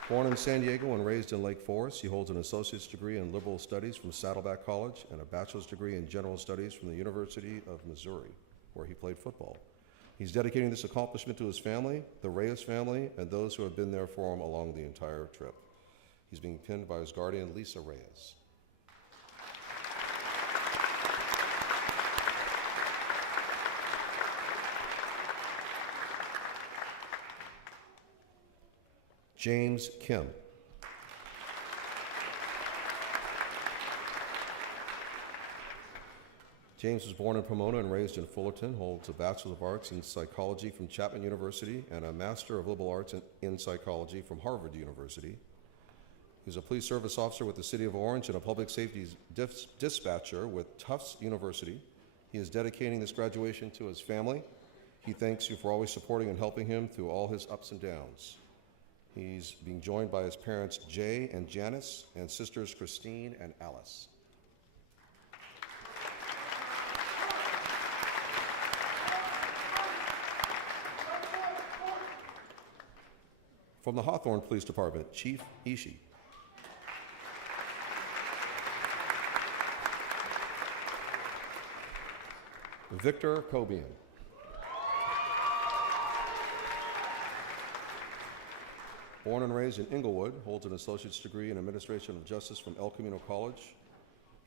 Born in San Diego and raised in Lake Forest, he holds an associate's degree in liberal studies from Saddleback College and a bachelor's degree in general studies from the University of Missouri, where he played football. He's dedicating this accomplishment to his family, the Reyes family, and those who have been there for him along the entire trip. He's being pinned by his guardian, Lisa Reyes. James Kim. James was born in Pomona and raised in Fullerton, holds a Bachelor of Arts in Psychology from Chapman University and a Master of Liberal Arts in Psychology from Harvard University. He's a police service officer with the City of Orange and a public safety dispatcher with Tufts University. He is dedicating this graduation to his family. He thanks you for always supporting and helping him through all his ups and downs. He's being joined by his parents, Jay and Janice, and sisters, Christine and Alice. From the Hawthorne Police Department, Chief Ishii. Victor Cobian. Born and raised in Inglewood, holds an associate's degree in administration of justice from El Camino College.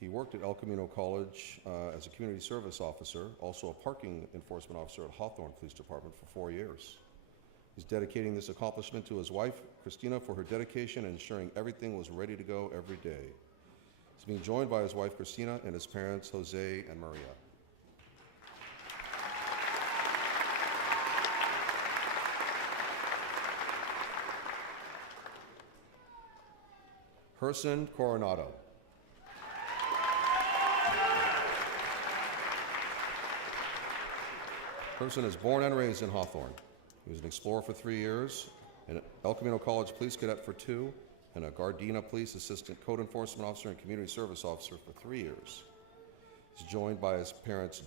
He worked at El Camino College as a community service officer, also a parking enforcement officer at Hawthorne Police Department for 4 years. He's dedicating this accomplishment to his wife, Christina, for her dedication and ensuring everything was ready to go every day. He's being joined by his wife, Christina, and his parents, Jose and Maria. Herson Coronado. Herson is born and raised in Hawthorne. He was an explorer for 3 years, an El Camino College police cadet for 2, and a Gardena Police Assistant Code Enforcement Officer and Community Service Officer for 3 years. He's joined by his parents,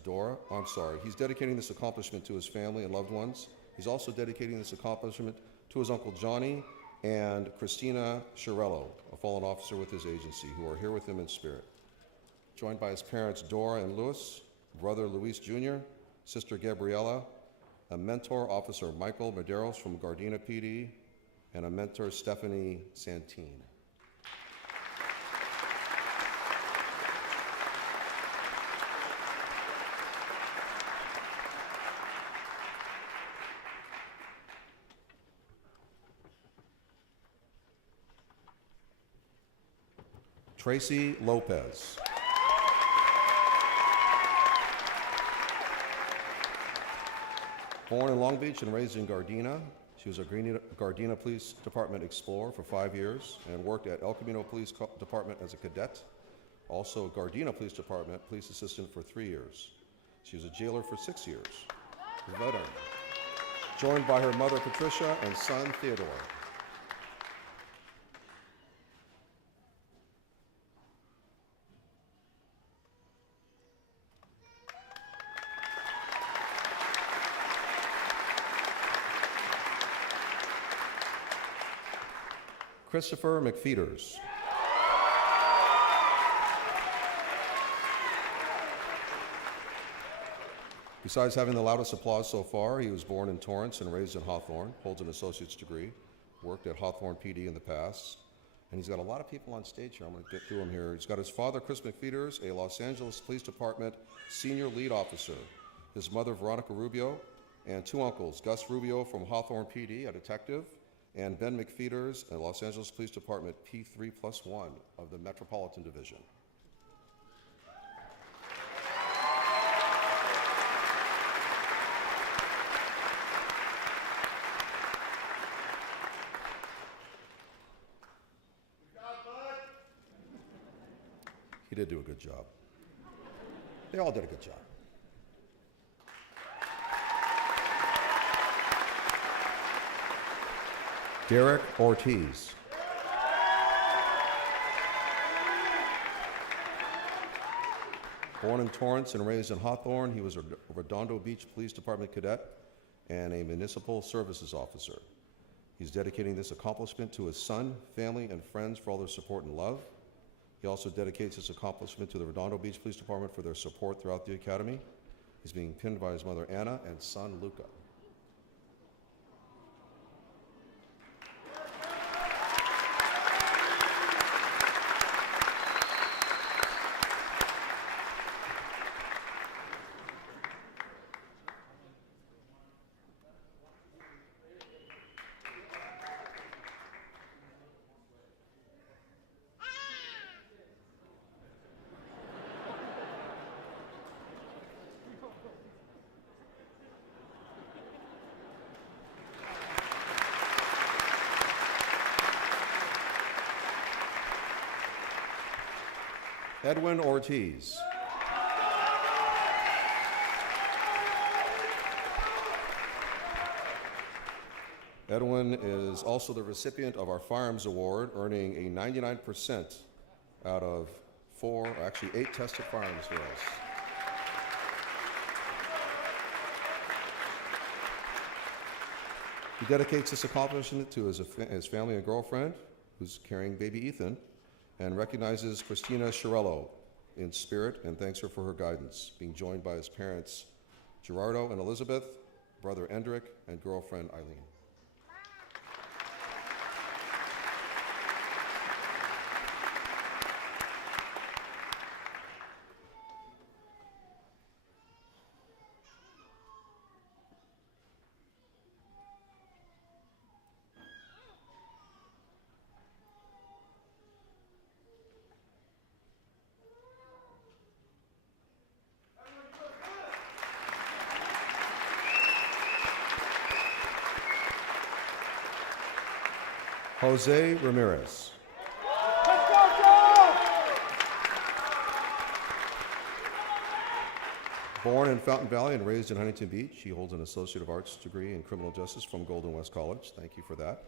He's dedicating this accomplishment to his family and loved ones. He's also dedicating this accomplishment to his Uncle Johnny and Christina Chiarello, a fallen officer with his agency, who are here with him in spirit. Joined by his parents, Dora and Louis, brother Luis Jr., sister Gabriela, a mentor, Officer Michael Medeiros from Gardena PD, and a mentor, Stephanie Santine. Tracy Lopez. Born in Long Beach and raised in Gardena, she was a Gardena Police Department explorer for 5 years and worked at El Camino Police Department as a cadet, also Gardena Police Department police assistant for 3 years. She was a jailer for 6 years, a veteran. Joined by her mother Patricia and son Theodore. Christopher McFeeters. Besides having the loudest applause so far, he was born in Torrance and raised in Hawthorne, holds an associate's degree, worked at Hawthorne PD in the past, and he's got a lot of people on stage here. I'm going to get to him here. He's got his father, Chris McFeeters, a Los Angeles Police Department senior lead officer, his mother, Veronica Rubio, and 2 uncles, Gus Rubio from Hawthorne PD, a detective, and Ben McFeeters, a Los Angeles Police Department P3+1 of the Metropolitan Division. He did do a good job. They all did a good job. Derek Ortiz. Born in Torrance and raised in Hawthorne, he was a Redondo Beach Police Department cadet and a municipal services officer. He's dedicating this accomplishment to his son, family, and friends for all their support and love. He also dedicates this accomplishment to the Redondo Beach Police Department for their support throughout the academy. He's being pinned by his mother, Anna, and son, Luca. Edwin Ortiz. Edwin is also the recipient of our Firearms Award, earning a 99% out of 8 tested firearms drills. He dedicates this accomplishment to his family and girlfriend, who's carrying baby Ethan, and recognizes Christina Chiarello, in spirit and thanks her for her guidance, being joined by his parents, Gerardo and Elizabeth, brother Endrick, and girlfriend Eileen. Jose Ramirez. Born in Fountain Valley and raised in Huntington Beach, he holds an Associate of Arts degree in Criminal Justice from Golden West College. Thank you for that.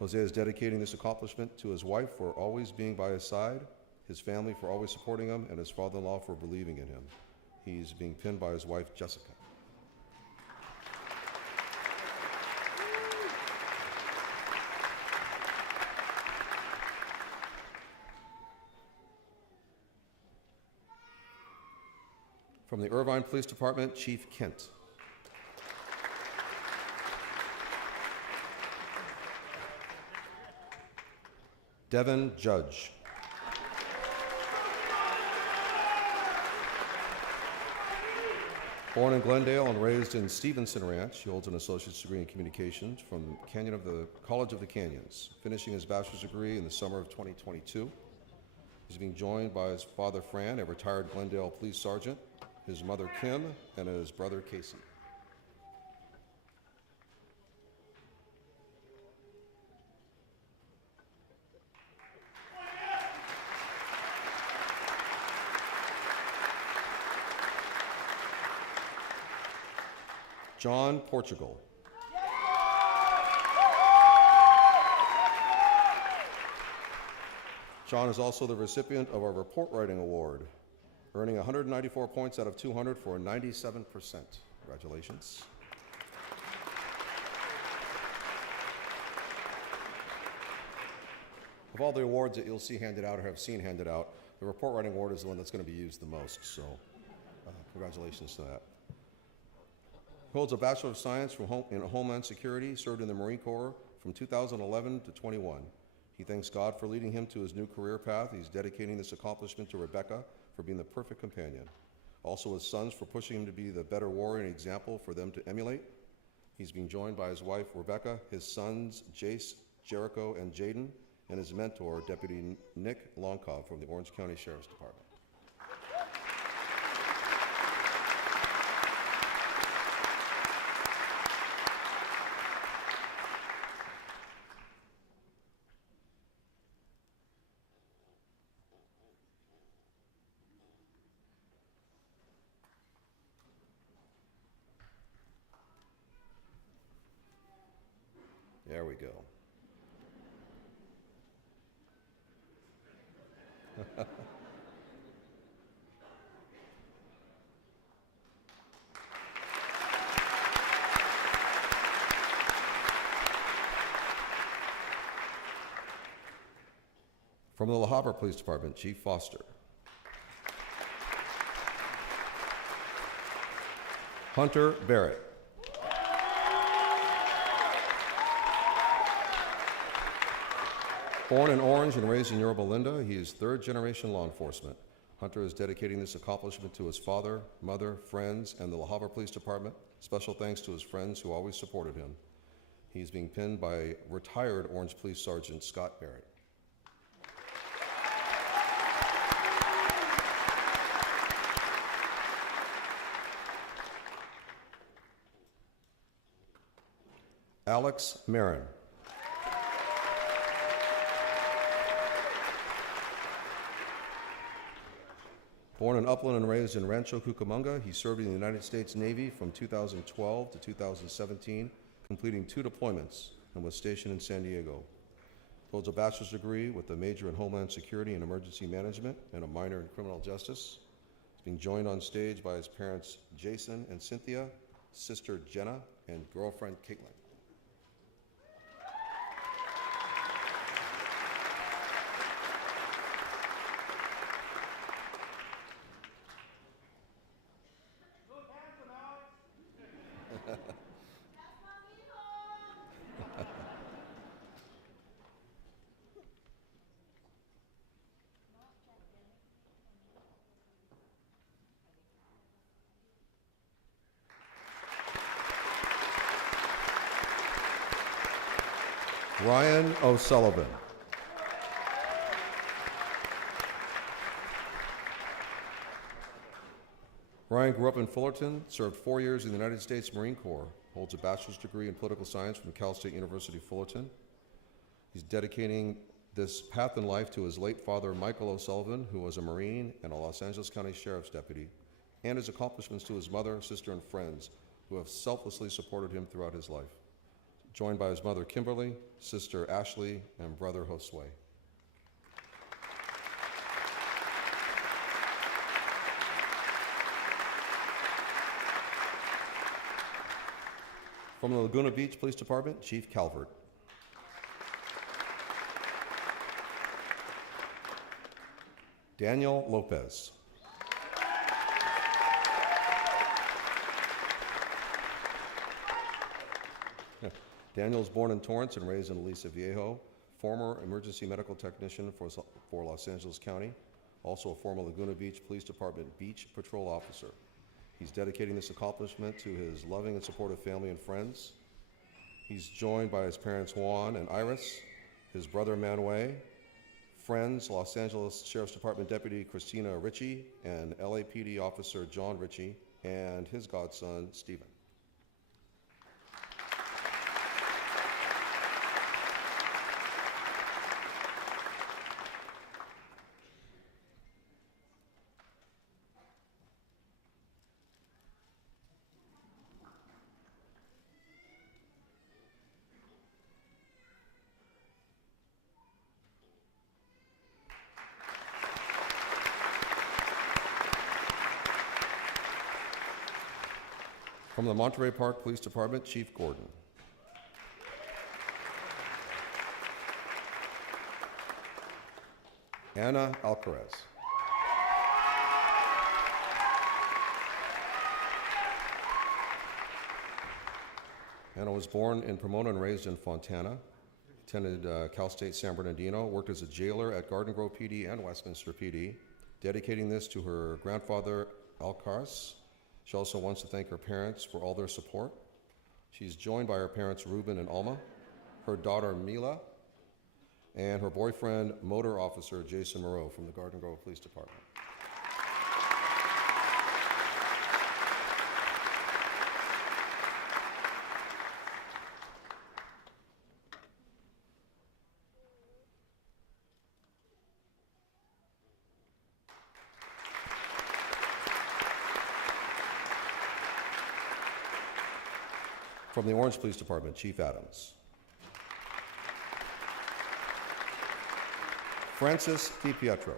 Jose is dedicating this accomplishment to his wife for always being by his side, his family for always supporting him, and his father-in-law for believing in him. He's being pinned by his wife, Jessica. From the Irvine Police Department, Chief Kent. Devin Judge. Born in Glendale and raised in Stevenson Ranch, he holds an associate's degree in communications from the College of the Canyons, finishing his bachelor's degree in the summer of 2022. He's being joined by his father, Fran, a retired Glendale police sergeant, his mother, Kim, and his brother, Casey. John Portugal. John is also the recipient of our Report Writing Award, earning 194 points out of 200 for 97%. Congratulations. Of all the awards that you'll see handed out or have seen handed out, the Report Writing Award is the one that's going to be used the most, so congratulations to that. He holds a Bachelor of Science in Homeland Security, served in the Marine Corps from 2011 to 21. He thanks God for leading him to his new career path. He's dedicating this accomplishment to Rebecca for being the perfect companion. Also his sons for pushing him to be the better warrior and example for them to emulate. He's being joined by his wife, Rebecca, his sons, Jace, Jericho, and Jaden, and his mentor, Deputy Nick Longkov from the Orange County Sheriff's Department. There we go. From the La Habra Police Department, Chief Foster. Hunter Barrett. Born in Orange and raised in Yorba Linda, he is third-generation law enforcement. Hunter is dedicating this accomplishment to his father, mother, friends, and the La Habra Police Department. Special thanks to his friends who always supported him. He's being pinned by retired Orange Police Sergeant Scott Barrett. Alex Marin. Born in Upland and raised in Rancho Cucamonga, he served in the United States Navy from 2012 to 2017, completing 2 deployments, and was stationed in San Diego. Holds a bachelor's degree with a major in Homeland Security and Emergency Management and a minor in Criminal Justice. He's being joined on stage by his parents, Jason and Cynthia, sister Jenna, and girlfriend Caitlin. Ryan O'Sullivan. Ryan grew up in Fullerton, served 4 years in the United States Marine Corps, holds a bachelor's degree in political science from Cal State University, Fullerton. He's dedicating this path in life to his late father, Michael O'Sullivan, who was a Marine and a Los Angeles County Sheriff's deputy, and his accomplishments to his mother, sister, and friends who have selflessly supported him throughout his life. Joined by his mother, Kimberly, sister, Ashley, and brother, Josue. From the Laguna Beach Police Department, Chief Calvert. Daniel Lopez. Daniel was born in Torrance and raised in Aliso Viejo, former emergency medical technician for Los Angeles County, also a former Laguna Beach Police Department beach patrol officer. He's dedicating this accomplishment to his loving and supportive family and friends. He's joined by his parents Juan and Iris, his brother Manuel, friends Los Angeles Sheriff's Department Deputy Christina Ritchie and LAPD Officer John Ritchie, and his godson Stephen. From the Monterey Park Police Department, Chief Gordon. Anna Alcaraz. Anna was born in Pomona and raised in Fontana. Attended Cal State San Bernardino, worked as a jailer at Garden Grove PD and Westminster PD, dedicating this to her grandfather, Alcaraz. She also wants to thank her parents for all their support. She's joined by her parents, Ruben and Alma, her daughter, Mila, and her boyfriend, motor officer Jason Moreau from the Garden Grove Police Department. From the Orange Police Department, Chief Adams. Francis DiPietro.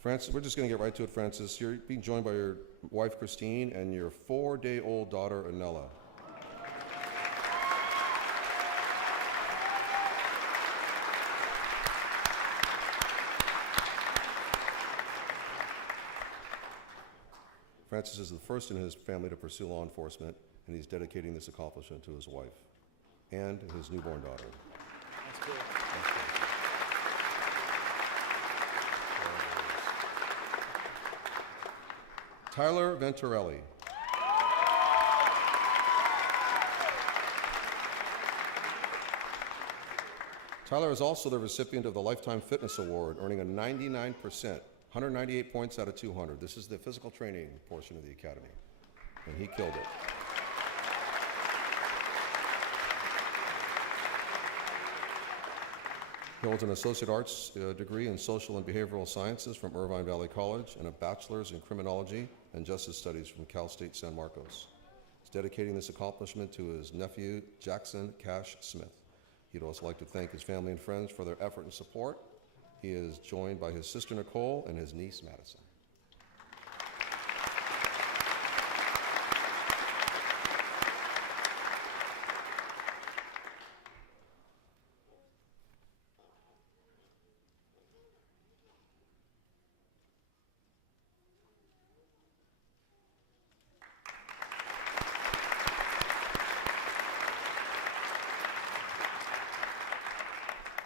Francis, we're just going to get right to it, Francis. You're being joined by your wife, Christine, and your 4-day-old daughter, Anella. Francis is the first in his family to pursue law enforcement, and he's dedicating this accomplishment to his wife and his newborn daughter. That's cool. Tyler Venturelli. Tyler is also the recipient of the Lifetime Fitness Award, earning a 99%, 198 points out of 200. This is the physical training portion of the academy, and he killed it. He holds an Associate Arts degree in Social and Behavioral Sciences from Irvine Valley College and a Bachelor's in Criminology and Justice Studies from Cal State San Marcos. He's dedicating this accomplishment to his nephew, Jackson Cash Smith. He'd also like to thank his family and friends for their effort and support. He is joined by his sister Nicole and his niece Madison.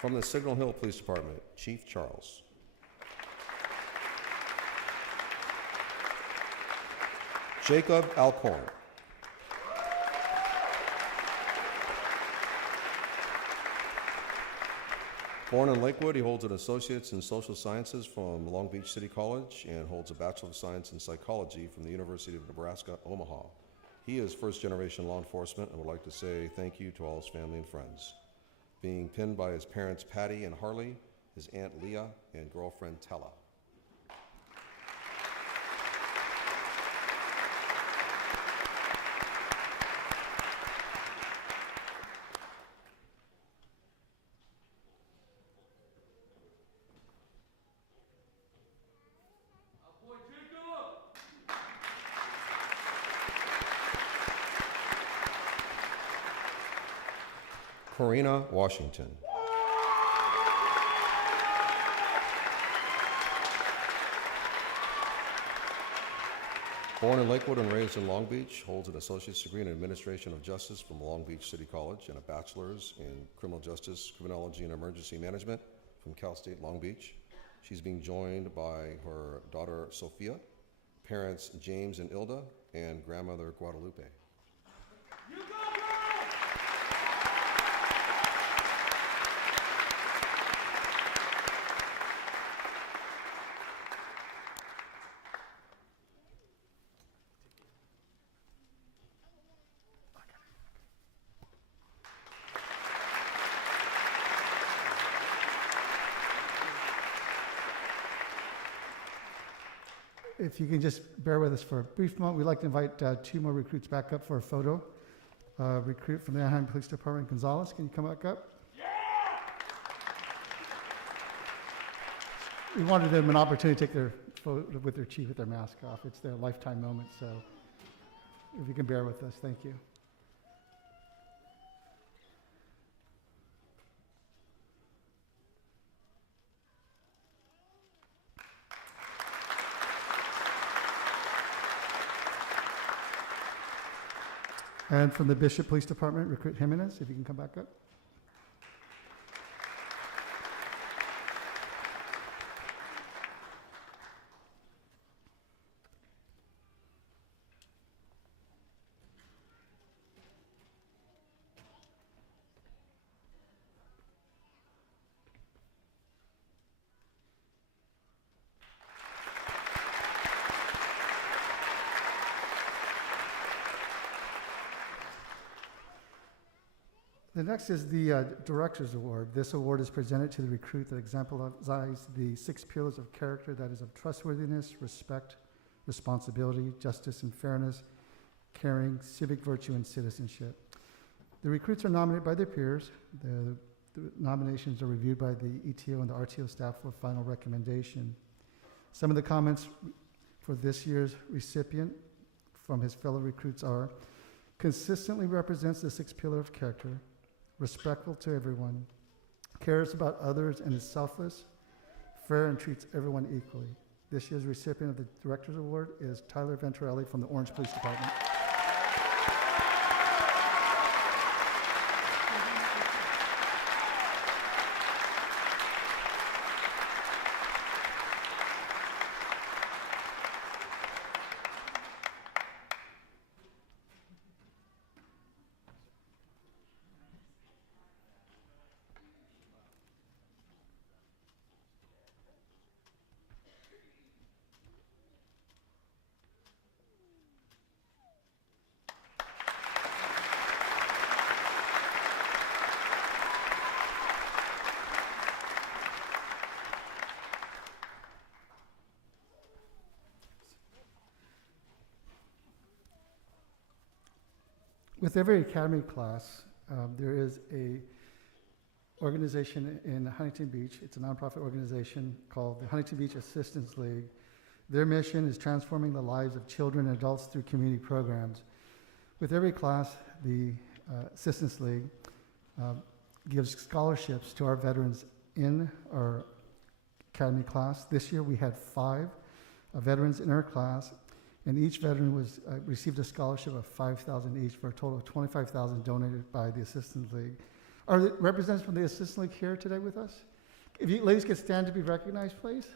From the Signal Hill Police Department, Chief Charles. Jacob Alcorn. Born in Lakewood, he holds an Associate's in Social Sciences from Long Beach City College and holds a Bachelor of Science in Psychology from the University of Nebraska, Omaha. He is first-generation law enforcement and would like to say thank you to all his family and friends. Being pinned by his parents, Patty and Harley, his Aunt Leah, and girlfriend, Tella. Corina Washington. Born in Lakewood and raised in Long Beach, holds an associate's degree in administration of justice from Long Beach City College and a bachelor's in criminal justice, criminology, and emergency management from Cal State Long Beach. She's being joined by her daughter Sophia, parents James and Ilda, and grandmother Guadalupe. If you can just bear with us for a brief moment, we'd like to invite two more recruits back up for a photo. Recruit from the Anaheim Police Department, Gonzalez, can you come back up? Yeah! We wanted them an opportunity to take their photo with their chief with their mask off. It's their lifetime moment, so if you can bear with us, thank you. And from the Bishop Police Department, Recruit Jimenez, if you can come back up. The next is the Director's Award. This award is presented to the recruit that exemplifies the 6 pillars of character, that is of trustworthiness, respect, responsibility, justice and fairness, caring, civic virtue, and citizenship. The recruits are nominated by their peers. The nominations are reviewed by the ETO and the RTO staff for final recommendation. Some of the comments for this year's recipient from his fellow recruits are: consistently represents the 6 pillars of character, respectful to everyone, cares about others and is selfless, fair and treats everyone equally. This year's recipient of the Director's Award is Tyler Venturelli from the Orange Police Department. With every academy class, there is a organization in Huntington Beach. It's a nonprofit organization called the Huntington Beach Assistance League. Their mission is transforming the lives of children and adults through community programs. With every class, the Assistance League gives scholarships to our veterans in our academy class. This year we had 5 veterans in our class, and each veteran was received a scholarship of $5,000 each for a total of $25,000 donated by the Assistance League. Are the representatives from the Assistance League here today with us? If you ladies could stand to be recognized, please.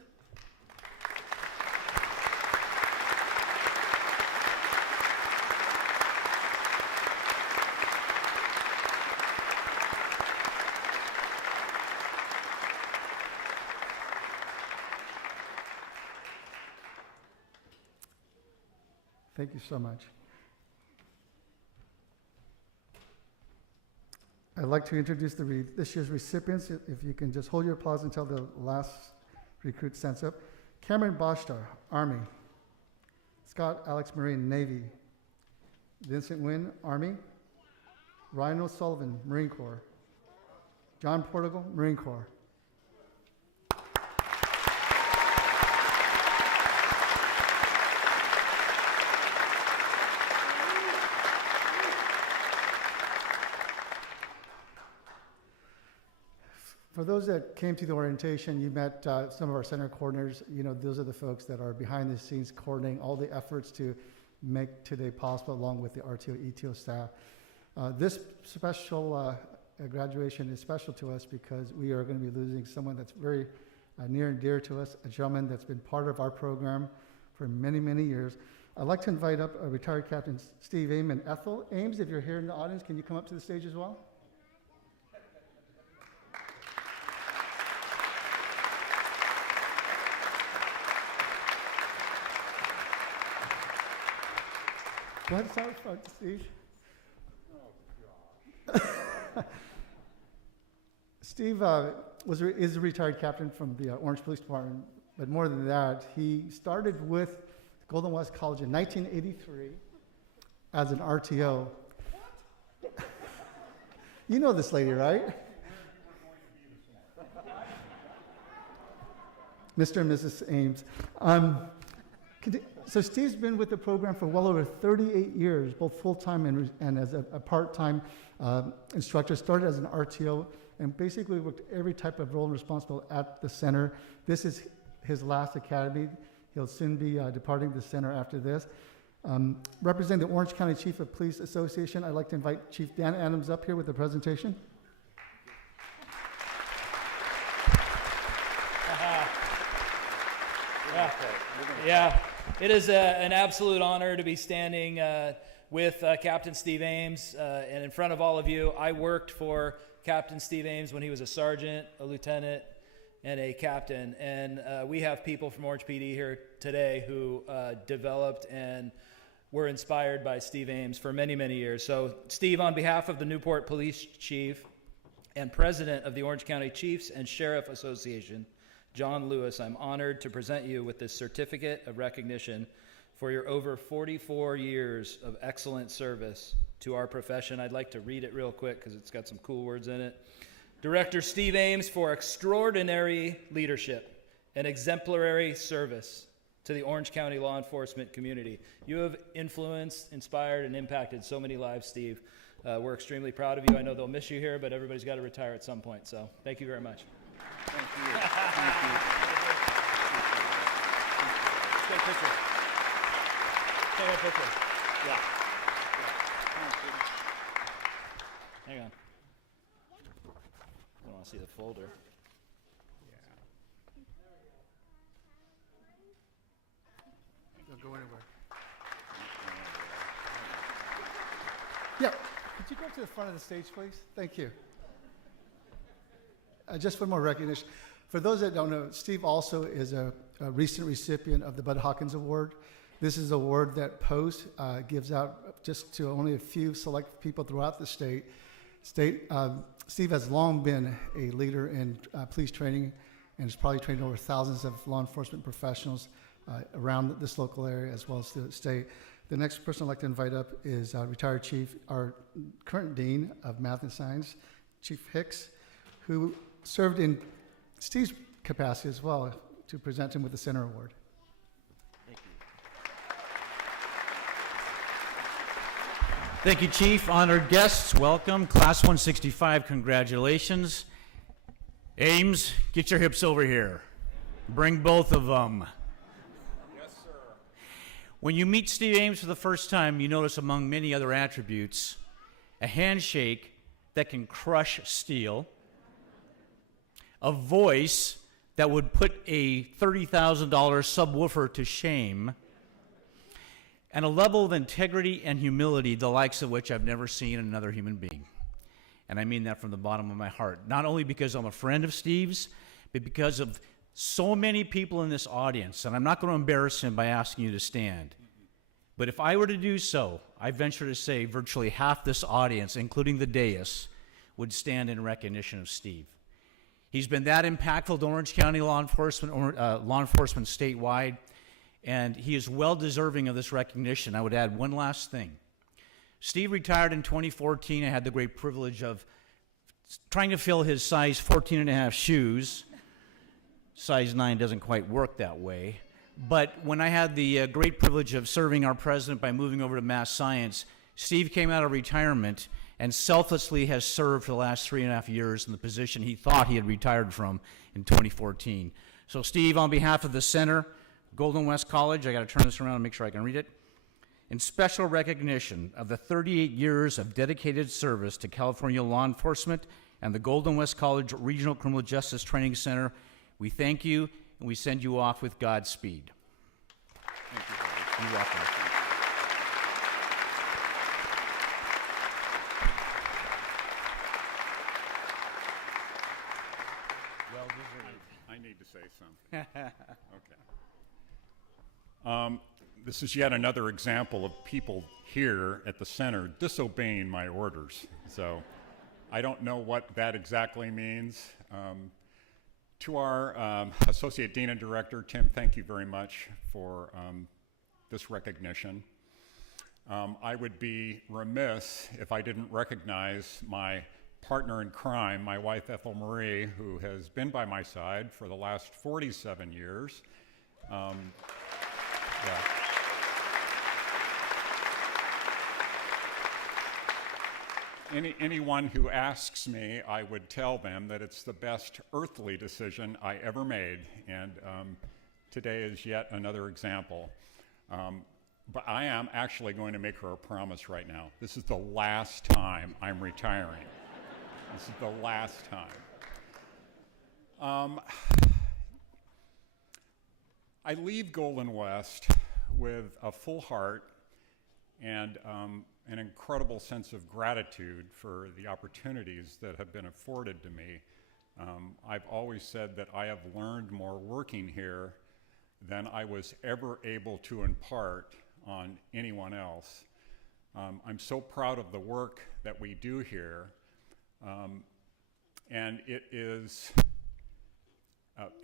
Thank you so much. I'd like to introduce this year's recipients. If you can just hold your applause until the last recruit stands up. Cameron Boshtar, Army. Scott Alex Marine, Navy. Vincent Wynn, Army. Ryan O'Sullivan, Marine Corps. John Portugal, Marine Corps. For those that came to the orientation, you met some of our center coordinators. You know, those are the folks that are behind the scenes coordinating all the efforts to make today possible, along with the RTO, ETO staff. This special graduation is special to us because we are going to be losing someone that's very near and dear to us, a gentleman that's been part of our program for many, many years. I'd like to invite up retired Captain Steve Ames and Ethel Ames. If you're here in the audience, can you come up to the stage as well? Go ahead, start front, Steve. Steve is a retired captain from the Orange Police Department, but more than that, he started with Golden West College in 1983 as an RTO. You know this lady, right? Mr. and Mrs. Ames. So Steve's been with the program for well over 38 years, both full-time and as a part-time instructor. Started as an RTO and basically worked every type of role and responsibility at the center. This is his last academy. He'll soon be departing the center after this. Representing the Orange County Chief of Police Association, I'd like to invite Chief Dan Adams up here with the presentation. Yeah, it is an absolute honor to be standing with Captain Steve Ames and in front of all of you. I worked for Captain Steve Ames when he was a sergeant, a lieutenant, and a captain. And we have people from Orange PD here today who developed and were inspired by Steve Ames for many, many years. So Steve, on behalf of the Newport Police Chief and President of the Orange County Chiefs and Sheriff Association, John Lewis, I'm honored to present you with this certificate of recognition for your over 44 years of excellent service to our profession. I'd like to read it real quick because it's got some cool words in it. Director Steve Ames for extraordinary leadership and exemplary service to the Orange County law enforcement community. You have influenced, inspired, and impacted so many lives, Steve. We're extremely proud of you. I know they'll miss you here, but everybody's got to retire at some point. So thank you very much. Thank you. Thank you. Take a picture. Take a picture. Yeah. Hang on. I don't want to see the folder. Don't go anywhere. Yeah, could you go to the front of the stage, please? Thank you. Just for more recognition. For those that don't know, Steve also is a recent recipient of the Bud Hawkins Award. This is an award that Post gives out just to only a few select people throughout the state. Steve has long been a leader in police training and has probably trained over thousands of law enforcement professionals around this local area as well as the state. The next person I'd like to invite up is retired chief, our current dean of math and science, Chief Hicks, who served in Steve's capacity as well to present him with the Center Award. Thank you, Chief. Honored guests, welcome. Class 165, congratulations. Ames, get your hips over here. Bring both of them. Yes, sir. When you meet Steve Ames for the first time, you notice among many other attributes, a handshake that can crush steel, a voice that would put a $30,000 subwoofer to shame, and a level of integrity and humility the likes of which I've never seen in another human being. And I mean that from the bottom of my heart. Not only because I'm a friend of Steve's, but because of so many people in this audience. And I'm not going to embarrass him by asking you to stand. But if I were to do so, I venture to say virtually half this audience, including the dais, would stand in recognition of Steve. He's been that impactful to Orange County law enforcement statewide, and he is well deserving of this recognition. I would add one last thing. Steve retired in 2014. I had the great privilege of trying to fill his size 14 and a half shoes. Size 9 doesn't quite work that way. But when I had the great privilege of serving our president by moving over to Mass Science, Steve came out of retirement and selflessly has served for the last 3.5 years in the position he thought he had retired from in 2014. So Steve, on behalf of the Center, Golden West College, I got to turn this around and make sure I can read it. In special recognition of the 38 years of dedicated service to California law enforcement and the Golden West College Regional Criminal Justice Training Center, we thank you and we send you off with Godspeed. Thank you, brother. You're welcome. Well deserved. I need to say something. Okay. This is yet another example of people here at the center disobeying my orders. So I don't know what that exactly means. To our Associate Dean and Director, Tim, thank you very much for this recognition. I would be remiss if I didn't recognize my partner in crime, my wife Ethel Marie, who has been by my side for the last 47 years. Yeah. Anyone who asks me, I would tell them that it's the best earthly decision I ever made, and today is yet another example. But I am actually going to make her a promise right now. This is the last time I'm retiring. This is the last time. I leave Golden West with a full heart and an incredible sense of gratitude for the opportunities that have been afforded to me. I've always said that I have learned more working here than I was ever able to impart on anyone else. I'm so proud of the work that we do here, and it is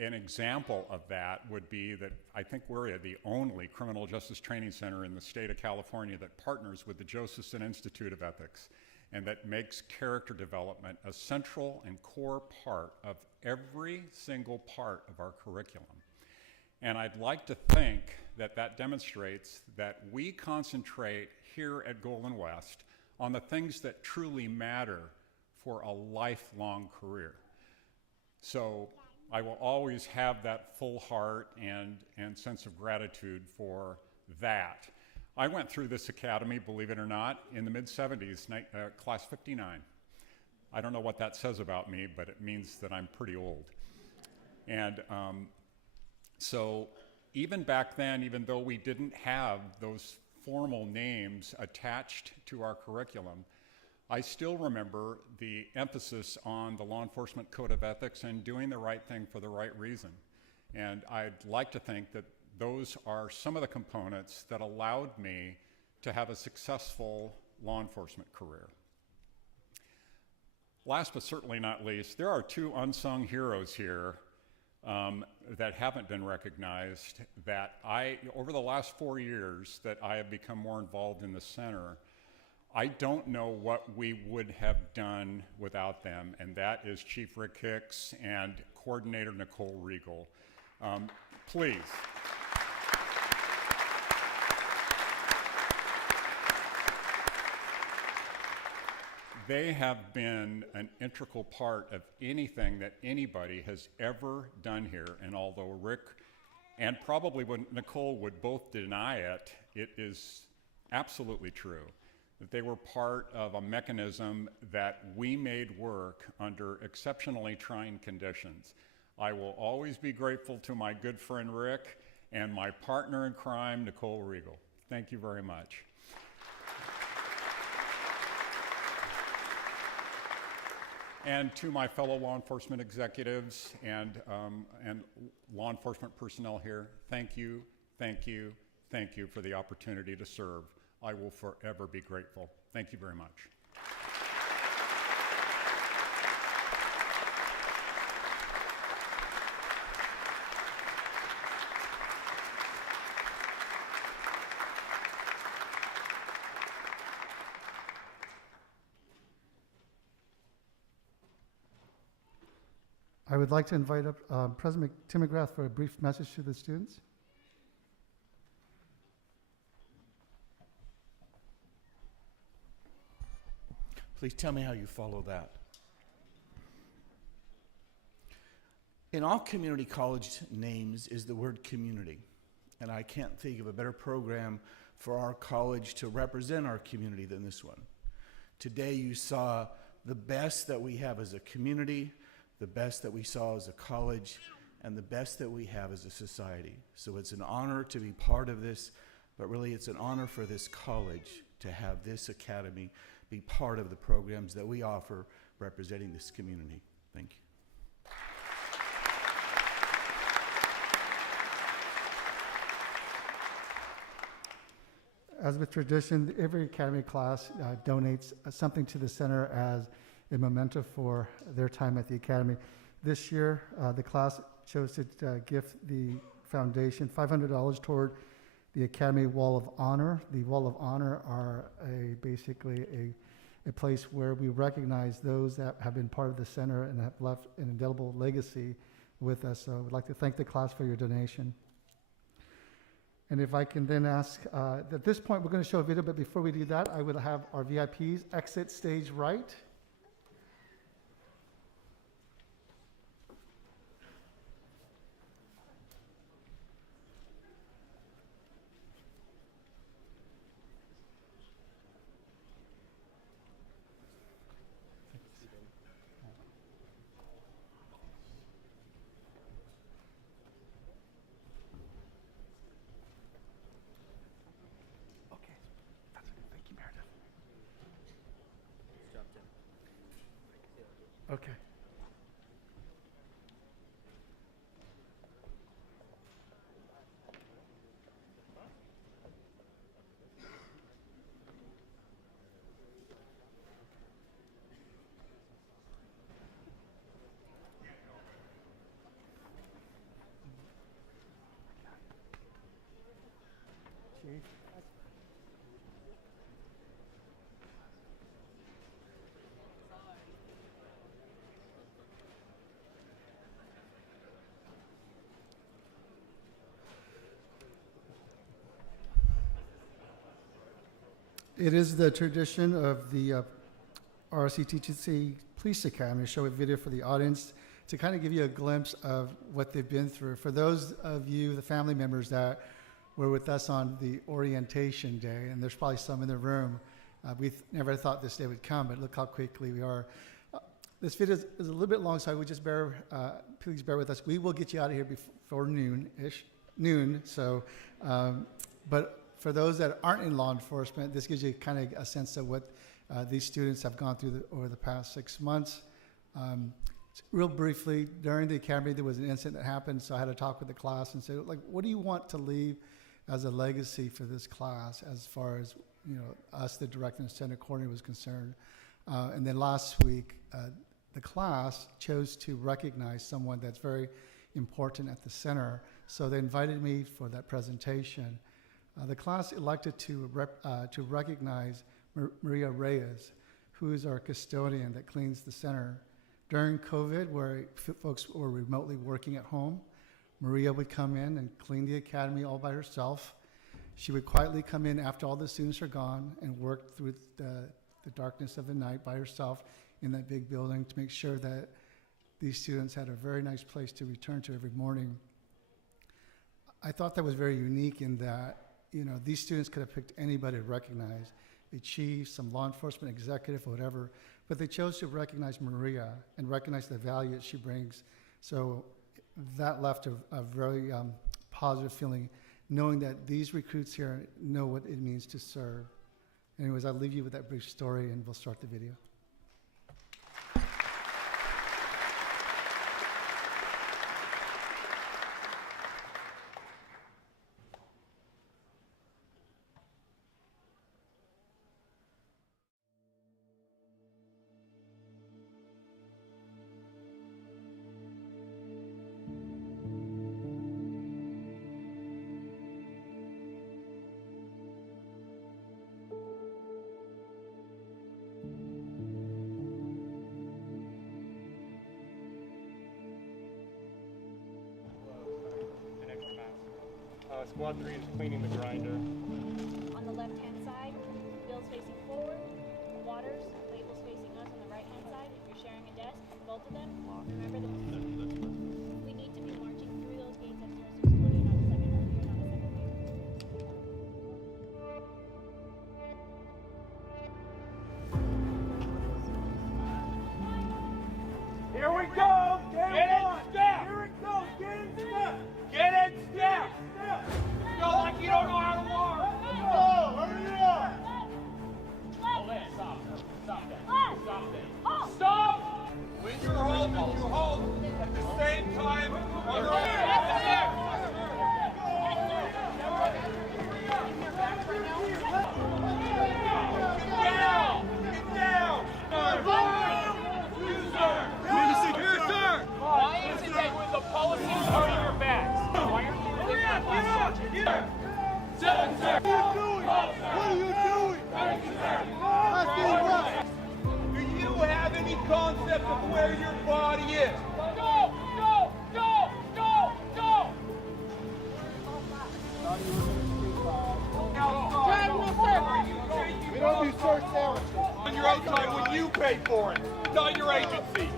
an example of that would be that I think we're the only criminal justice training center in the state of California that partners with the Josephson Institute of Ethics and that makes character development a central and core part of every single part of our curriculum. And I'd like to think that that demonstrates that we concentrate here at Golden West on the things that truly matter for a lifelong career. So I will always have that full heart and sense of gratitude for that. I went through this academy, believe it or not, in the mid-70s, class 59. I don't know what that says about me, but it means that I'm pretty old. And so even back then, even though we didn't have those formal names attached to our curriculum, I still remember the emphasis on the law enforcement code of ethics and doing the right thing for the right reason. And I'd like to think that those are some of the components that allowed me to have a successful law enforcement career. Last but certainly not least, there are two unsung heroes here that haven't been recognized that over the last 4 years that I have become more involved in the center, I don't know what we would have done without them, and that is Chief Rick Hicks and Coordinator Nicole Regal. Please. They have been an integral part of anything that anybody has ever done here, and although Rick and probably when Nicole would both deny it, it is absolutely true that they were part of a mechanism that we made work under exceptionally trying conditions. I will always be grateful to my good friend Rick and my partner in crime, Nicole Regal. Thank you very much. And to my fellow law enforcement executives and law enforcement personnel here, thank you, thank you, thank you for the opportunity to serve. I will forever be grateful. Thank you very much. I would like to invite up President Tim McGrath for a brief message to the students. Please tell me how you follow that. In all community college names is the word community, and I can't think of a better program for our college to represent our community than this one. Today you saw the best that we have as a community, the best that we saw as a college, and the best that we have as a society. So it's an honor to be part of this, but really it's an honor for this college to have this academy be part of the programs that we offer representing this community. Thank you. As with tradition, every academy class donates something to the center as a memento for their time at the academy. This year, the class chose to gift the foundation $500 toward the Academy Wall of Honor. The Wall of Honor are basically a place where we recognize those that have been part of the center and have left an indelible legacy with us. So I would like to thank the class for your donation. And if I can then ask, at this point we're going to show a video, but before we do that, I would have our VIPs exit stage right. Okay. It is the tradition of the RCTTC Police Academy to show a video for the audience to kind of give you a glimpse of what they've been through. For those of you, the family members that were with us on the orientation day, and there's probably some in the room, we never thought this day would come, but look how quickly we are. This video is a little bit long, so I would just please bear with us. We will get you out of here before noon. So, but for those that aren't in law enforcement, this gives you kind of a sense of what these students have gone through over the past 6 months. Real briefly, during the academy, there was an incident that happened, so I had to talk with the class and say, like, what do you want to leave as a legacy for this class as far as, you know, us, the director and center coordinator was concerned. And then last week, the class chose to recognize someone that's very important at the center. So they invited me for that presentation. The class elected to recognize Maria Reyes, who is our custodian that cleans the center. During COVID, where folks were remotely working at home, Maria would come in and clean the academy all by herself. She would quietly come in after all the students are gone and work through the darkness of the night by herself in that big building to make sure that these students had a very nice place to return to every morning. I thought that was very unique in that, you know, these students could have picked anybody to recognize, a chief, some law enforcement executive, whatever, but they chose to recognize Maria and recognize the value that she brings. So that left a very positive feeling, knowing that these recruits here know what it means to serve. Anyways, I'll leave you with that brief story and we'll start the video. Squad 3 is cleaning the grinder. On the left-hand side, Bill's facing forward. Waters, labels facing us on the right-hand side. If you're sharing a desk, both of them, remember that we need to be marching through those gates at 0620, not a second earlier, not a second later. Here we go! Get in step! Here it goes! Get in step! Get in step! Go like you don't know how to walk! Hurry up! Hold it! Stop! Stop that! Stop that! Stop! When you're holding, you hold at the same time on the Get down! Get down! Here, sir! Why is it that when the policies are your backs? Why aren't you really Get up! Sir! What are you doing? Do you have any concept of where your body is? Go! Go! Go! Go! Go! We don't do search sandwiches. On your own time when you pay for it, not your agency.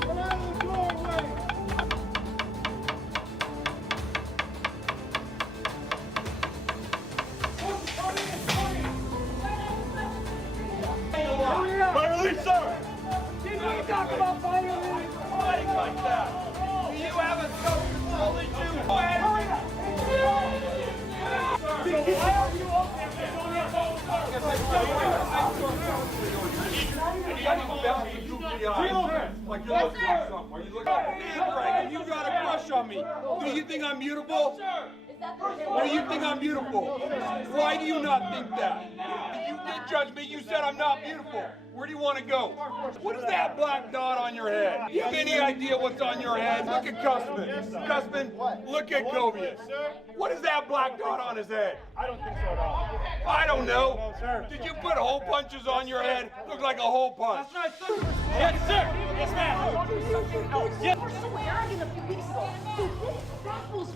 Get out of the doorway! Fire release, sir! Did you talk about fire release? Fighting like that! Do you have a self-control issue? Hurry up! So why are you open if you don't have like you're looking at something. Are you looking at you got a crush on me. Do you think I'm mutable? Or do you think I'm beautiful? Why do you not think that? If you did judge me, you said I'm not beautiful. Where do you want to go? What is that black dot on your head? Do you have any idea what's on your head? Look at Cussman. Cussman, look at Govius. What is that black dot on his head? I don't think so at all. I don't know. Did you put hole punches on your head? Look like a hole punch. Yes, sir! Yes, ma'am! Yes! You were so arrogant a few weeks ago. Dude, that was...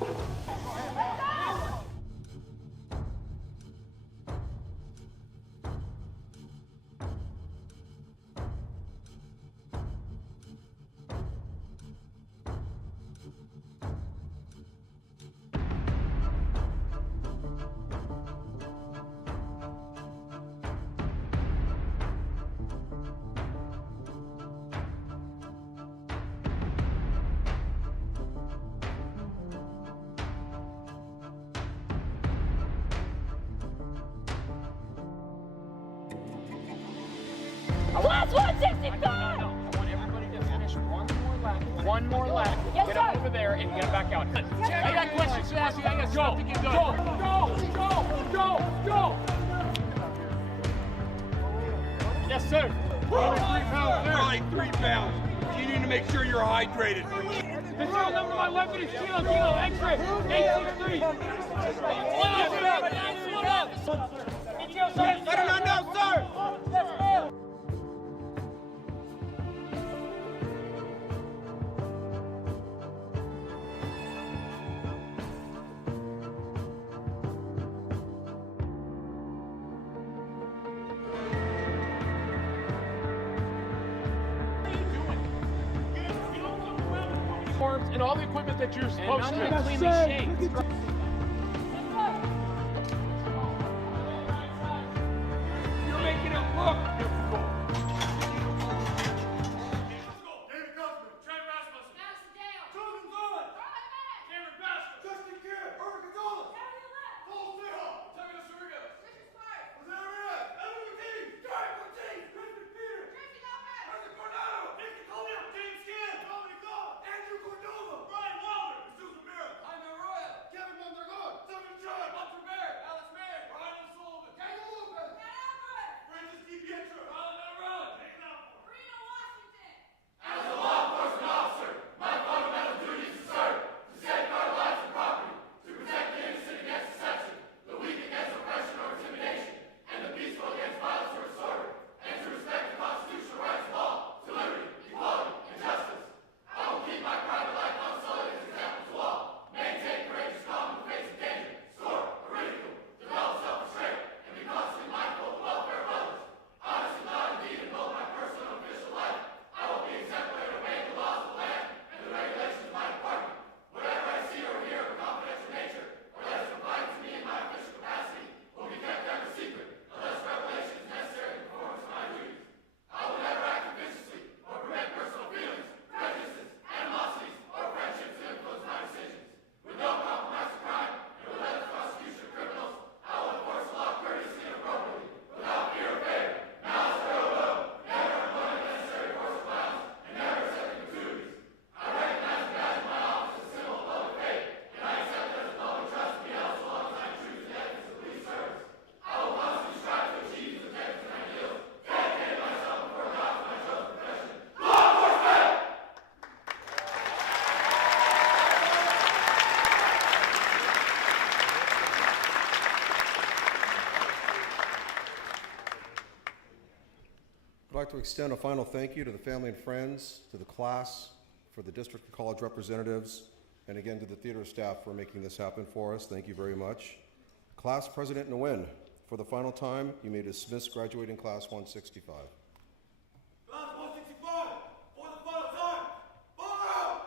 Class 165! I want everybody to finish one more lap. One more lap. Yes, get sir. up over there and get back out. I got questions to ask you. I got stuff to get done. Go! Yes, sir. Probably 3 pounds. You need to make sure you're hydrated. The serial number of my weapon is Kilo X-ray 863. I do not know, sir. And all the equipment that you're supposed to clean these shades. You're making it look difficult. Kevin I'd like to extend a final thank you to the family and friends, to the class, for the district and college representatives, and again to the theater staff for making this happen for us. Thank you very much. Class President Nguyen, for the final time, you may dismiss graduating class 165. Class 165, for the final time, fire!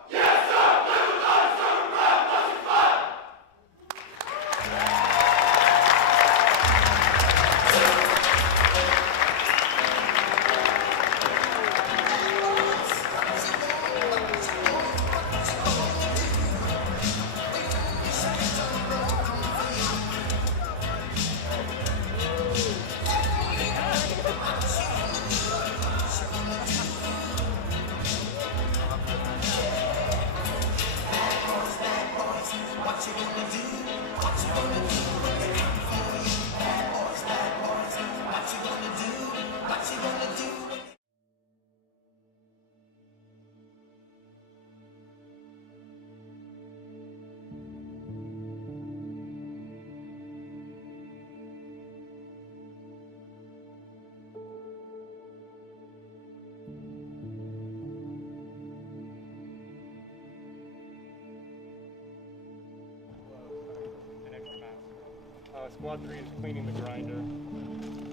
Squad 3 is cleaning the grinder.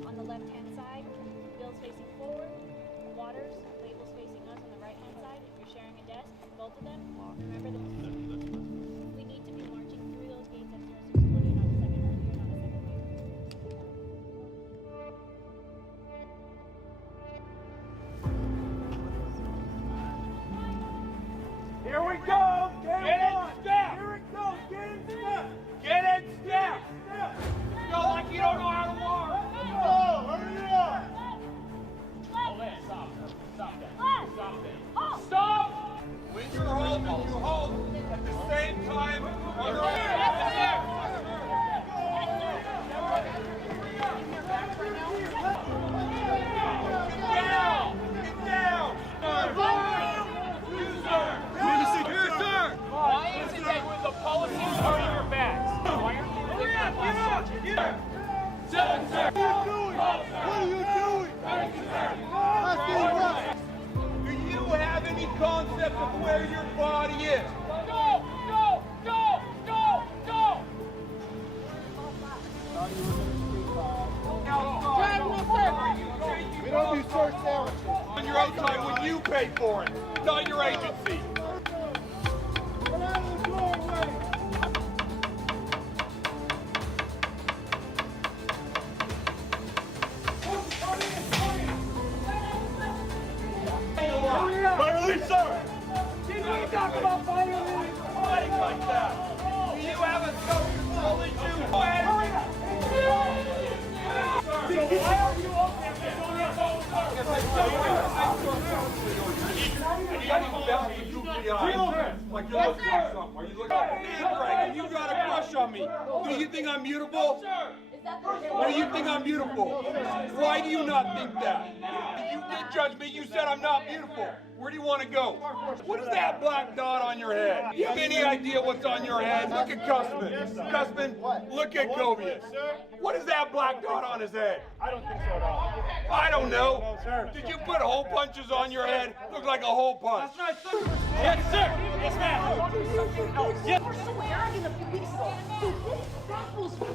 On the left-hand side, wheels facing forward, waters, labels facing us on the right-hand side. If you're sharing a desk, both of them, remember that we need to be marching through those gates at 0620, not a second earlier, not a second later. Here we go! Get in step! Here it goes! Get in step! Get in step! Go like you don't know how to walk! Go! Hurry up! Stop! Stop that! Stop that! Stop! When you're holding, you hold at the same time on your Get down! Get down! Here, sir! Why is it that when the policies are in your backs? Why aren't you looking at us? Sir! What are you doing? Do you have any concept of where your body is? Go! Go! Go! Go! Go! We don't do search sandwiches. On your own time when you pay for it, not your agency. Get out of the doorway! Fire release, sir! Did we talk about fire release? Fighting like that! Do you have a scope only to when? Hurry up! So why are you open if you don't have all the cars? Like you're looking at something. Are you looking at you got a crush on me. Do you think I'm mutable? Do you think I'm beautiful? Why do you not think that? You did judge me. You said I'm not beautiful. Where do you want to go? What is that black dot on your head? Do you have any idea what's on your head? Look at Cussman. Cussman, look at Gobius. What is that black dot on his head? I don't think so at all. I don't know. Did you put hole punches on your head? Look like a hole punch. Yes, sir! Yes, ma'am! You were so arrogant a few weeks ago. Dude, this baffles me.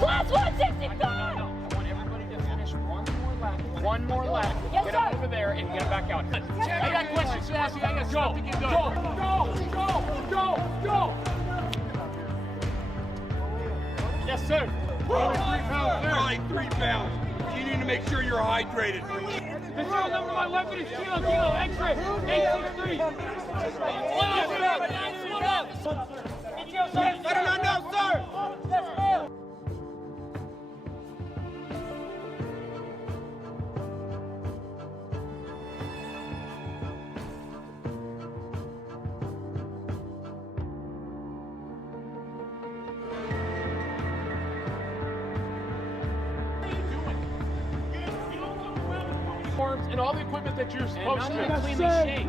Class 165! I want everybody to finish one more lap. Yes, Get sir. up over there and get back out. I got questions to ask you. I got stuff to get done. Go! Yes, sir. Probably 3 pounds. You need to make sure you're hydrated. The serial number of my weapon is Kilo X-ray 863. I do not know uniforms and all the equipment that you're supposed to cleanly shake.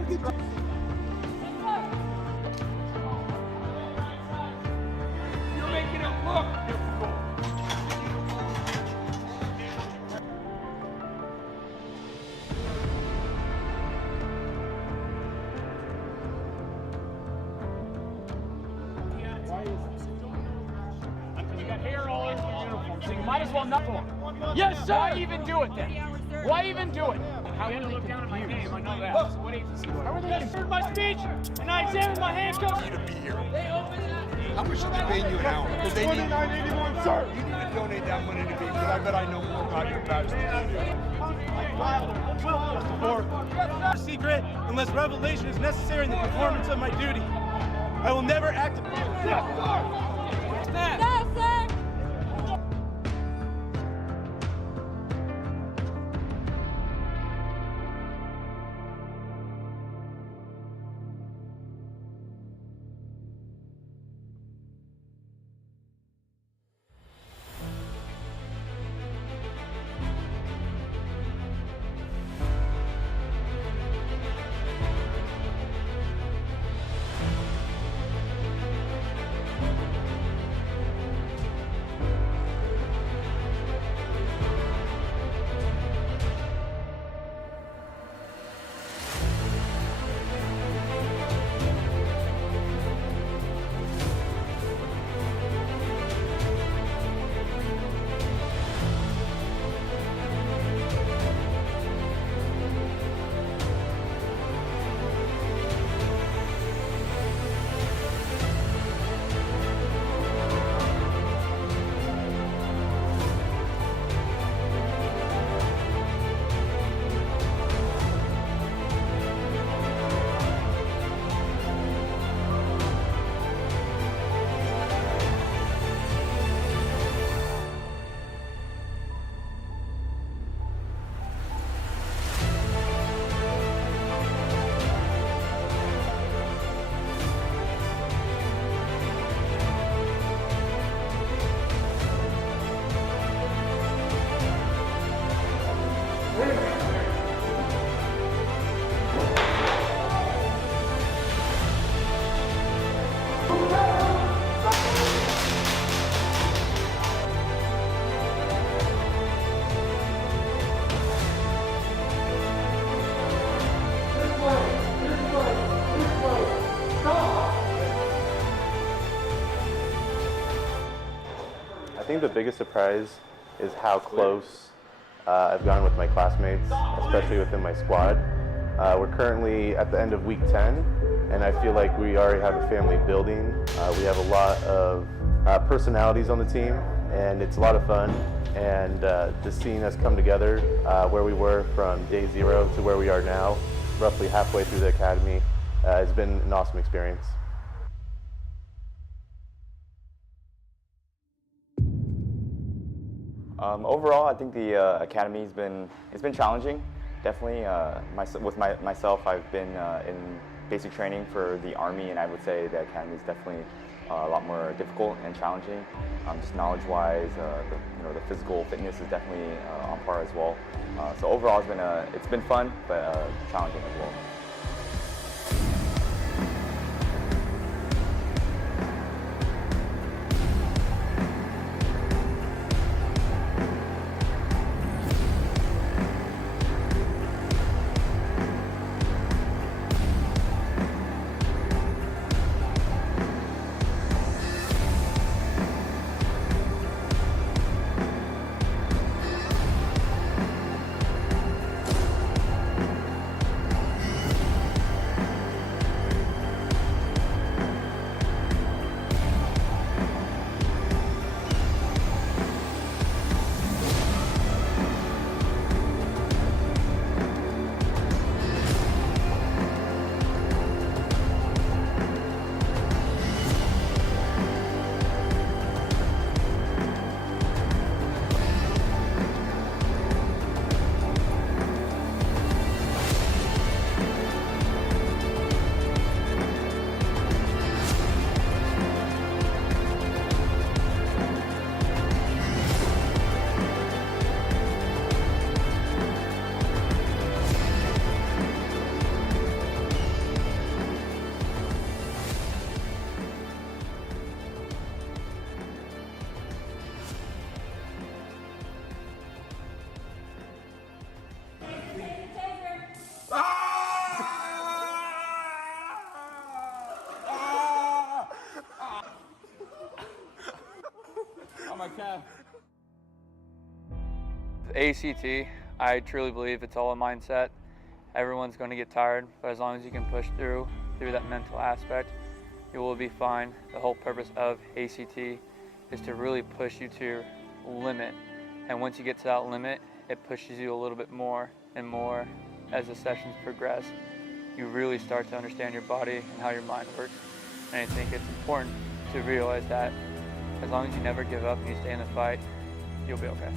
You're making it look difficult. You got hair all over your uniform, so you might as well not form. Yes, sir. Why even do it then? Why even do it? How do you look down at my name? I know that. So what agency? How are they considered my speech? And I examined my handcuffs. To be here. How much should they pay you an hour? Because they need $29.81, sir. You need to donate that money to me because I bet I know more about your badge than you. Secret unless revelation is necessary in the performance of my duty. I will never act. I think the biggest surprise is how close I've gone with my classmates, especially within my squad. We're currently at the end of week 10, and I feel like we already have a family building. We have a lot of personalities on the team, and it's a lot of fun. And just seeing us come together where we were from day 0 to where we are now, roughly halfway through the academy, has been an awesome experience. Overall, I think the academy's been challenging. Definitely, myself, I've been in basic training for the Army, and I would say the academy is definitely a lot more difficult and challenging. Just knowledge-wise, the physical fitness is definitely on par as well. So overall, it's been fun, but challenging as well. my calf. ACT, I truly believe it's all a mindset. Everyone's going to get tired, but as long as you can push through that mental aspect, you will be fine. The whole purpose of ACT is to really push you to your limit. And once you get to that limit, it pushes you a little bit more and more as the sessions progress. You really start to understand your body and how your mind works. And I think it's important to realize that as long as you never give up and you stay in the fight, you'll be okay.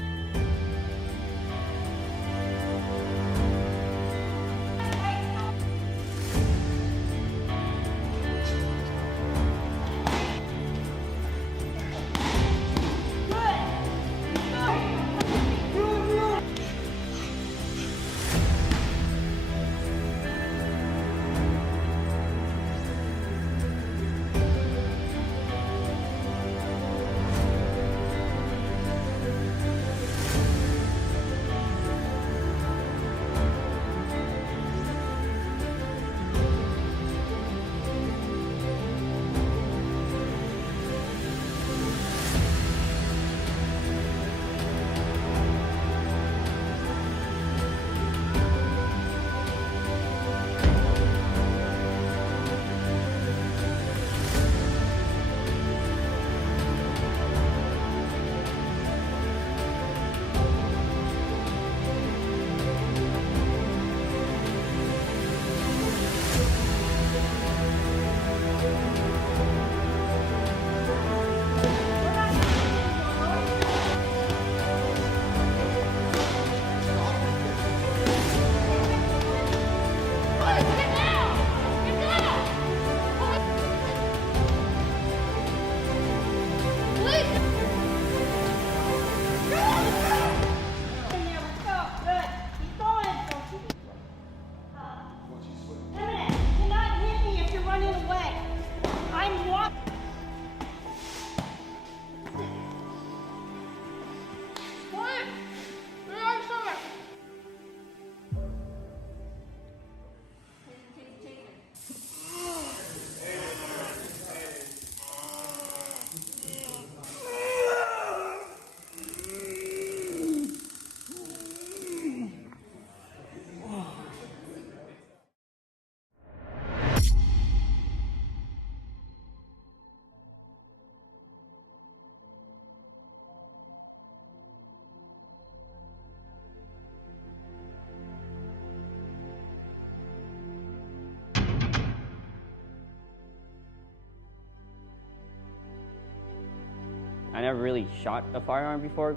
I never really shot a firearm before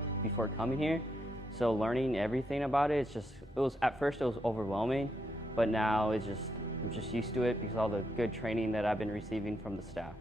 coming here, so learning everything about it, at first it was overwhelming, but now I'm just used to it because of all the good training that I've been receiving from the staff.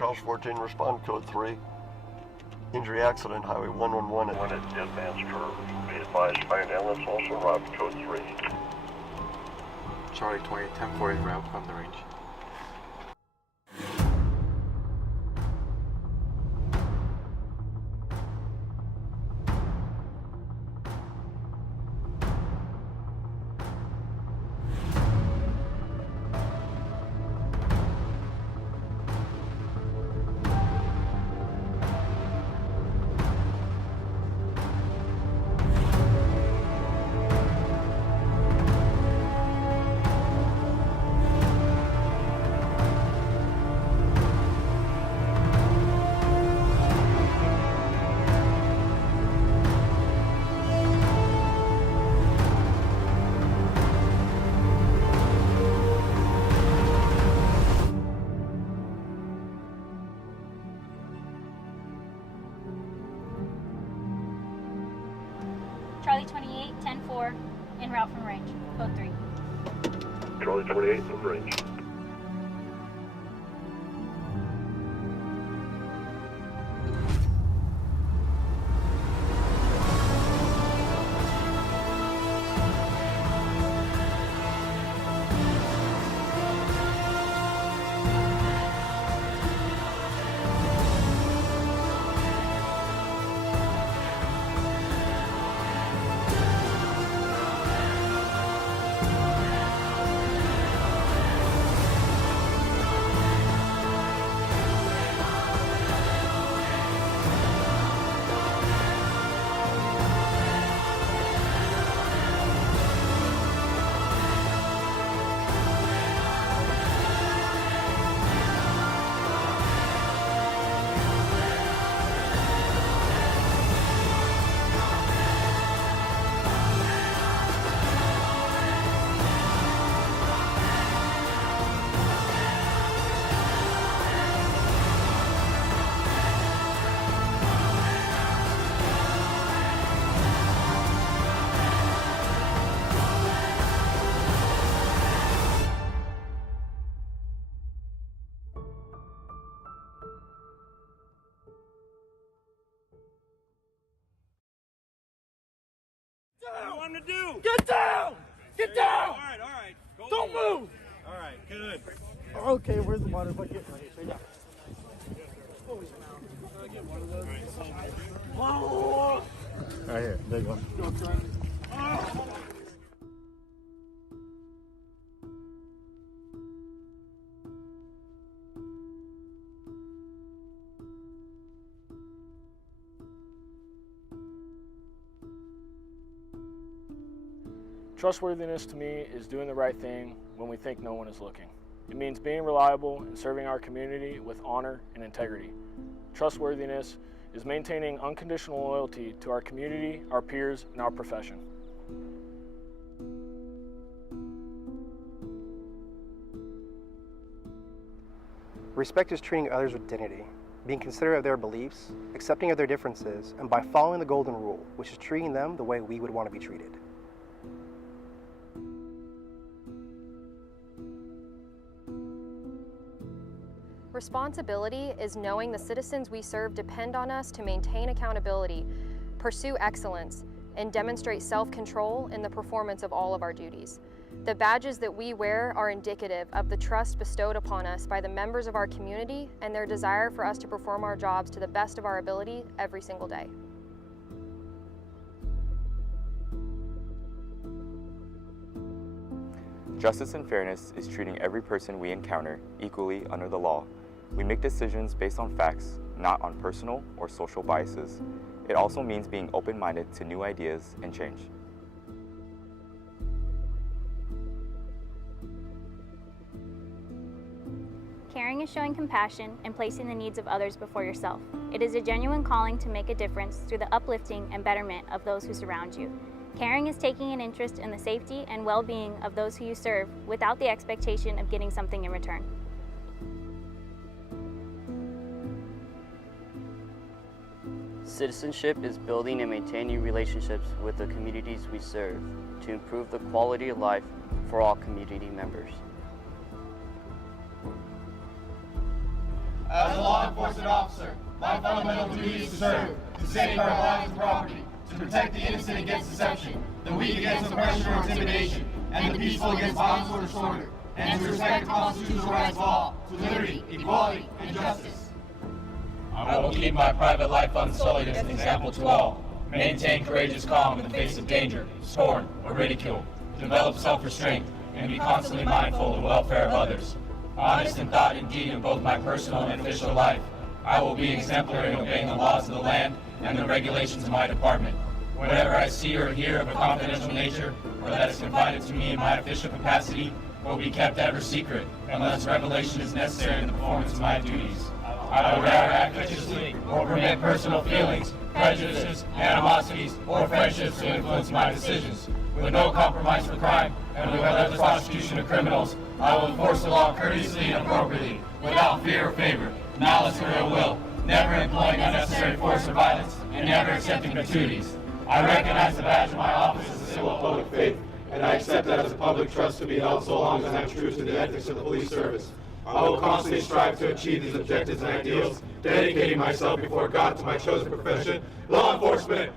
Charles 14, respond code 3. Injury accident, Highway 111 at advanced curve. Be advised, fire and ambulance also route code 3. Charlie 20, 10-4 en route from the range. Charlie 28, 10-4, en route from range, code 3. Charlie 28 from range. To do. Get down! Get down! All right. Don't move! All right, good. Okay, where's the water bucket? Right now. Right here, there you go. Trustworthiness to me is doing the right thing when we think no one is looking. It means being reliable and serving our community with honor and integrity. Trustworthiness is maintaining unconditional loyalty to our community, our peers, and our profession. Respect is treating others with dignity, being considerate of their beliefs, accepting of their differences, and by following the golden rule, which is treating them the way we would want to be treated. Responsibility is knowing the citizens we serve depend on us to maintain accountability, pursue excellence, and demonstrate self-control in the performance of all of our duties. The badges that we wear are indicative of the trust bestowed upon us by the members of our community and their desire for us to perform our jobs to the best of our ability every single day. Justice and fairness is treating every person we encounter equally under the law. We make decisions based on facts, not on personal or social biases. It also means being open-minded to new ideas and change. Caring is showing compassion and placing the needs of others before yourself. It is a genuine calling to make a difference through the uplifting and betterment of those who surround you. Caring is taking an interest in the safety and well-being of those who you serve without the expectation of getting something in return. Citizenship is building and maintaining relationships with the communities we serve to improve the quality of life for all community members. As a law enforcement officer, my fundamental duty is to serve, to safeguard lives and property, to protect the innocent against deception, the weak against oppression or intimidation, and the peaceful against violence or disorder, and to respect the constitutional rights of all, to liberty, equality, and justice. I will keep my private life unsullied as an example to all. Maintain courageous calm in the face of danger, scorn, or ridicule. Develop self-restraint and be constantly mindful of the welfare of others. Honest in thought and deed in both my personal and official life. I will be exemplary in obeying the laws of the land and the regulations of my department. Whatever I see or hear of a confidential nature, or that is confided to me in my official capacity, will be kept ever secret, unless revelation is necessary in the performance of my duties. I will never act viciously or permit personal feelings, prejudices, animosities, or friendships to influence my decisions. With no compromise for crime and without the prosecution of criminals, I will enforce the law courteously and appropriately, without fear or favor, malice or ill will, never employing unnecessary force or violence, and never accepting gratuities. I recognize the badge of my office as a symbol of public faith, and I accept that as a public trust to be held so long as I am true to the ethics of the police service. I will constantly strive to achieve these objectives and ideals, dedicating myself before God to my chosen profession, law enforcement.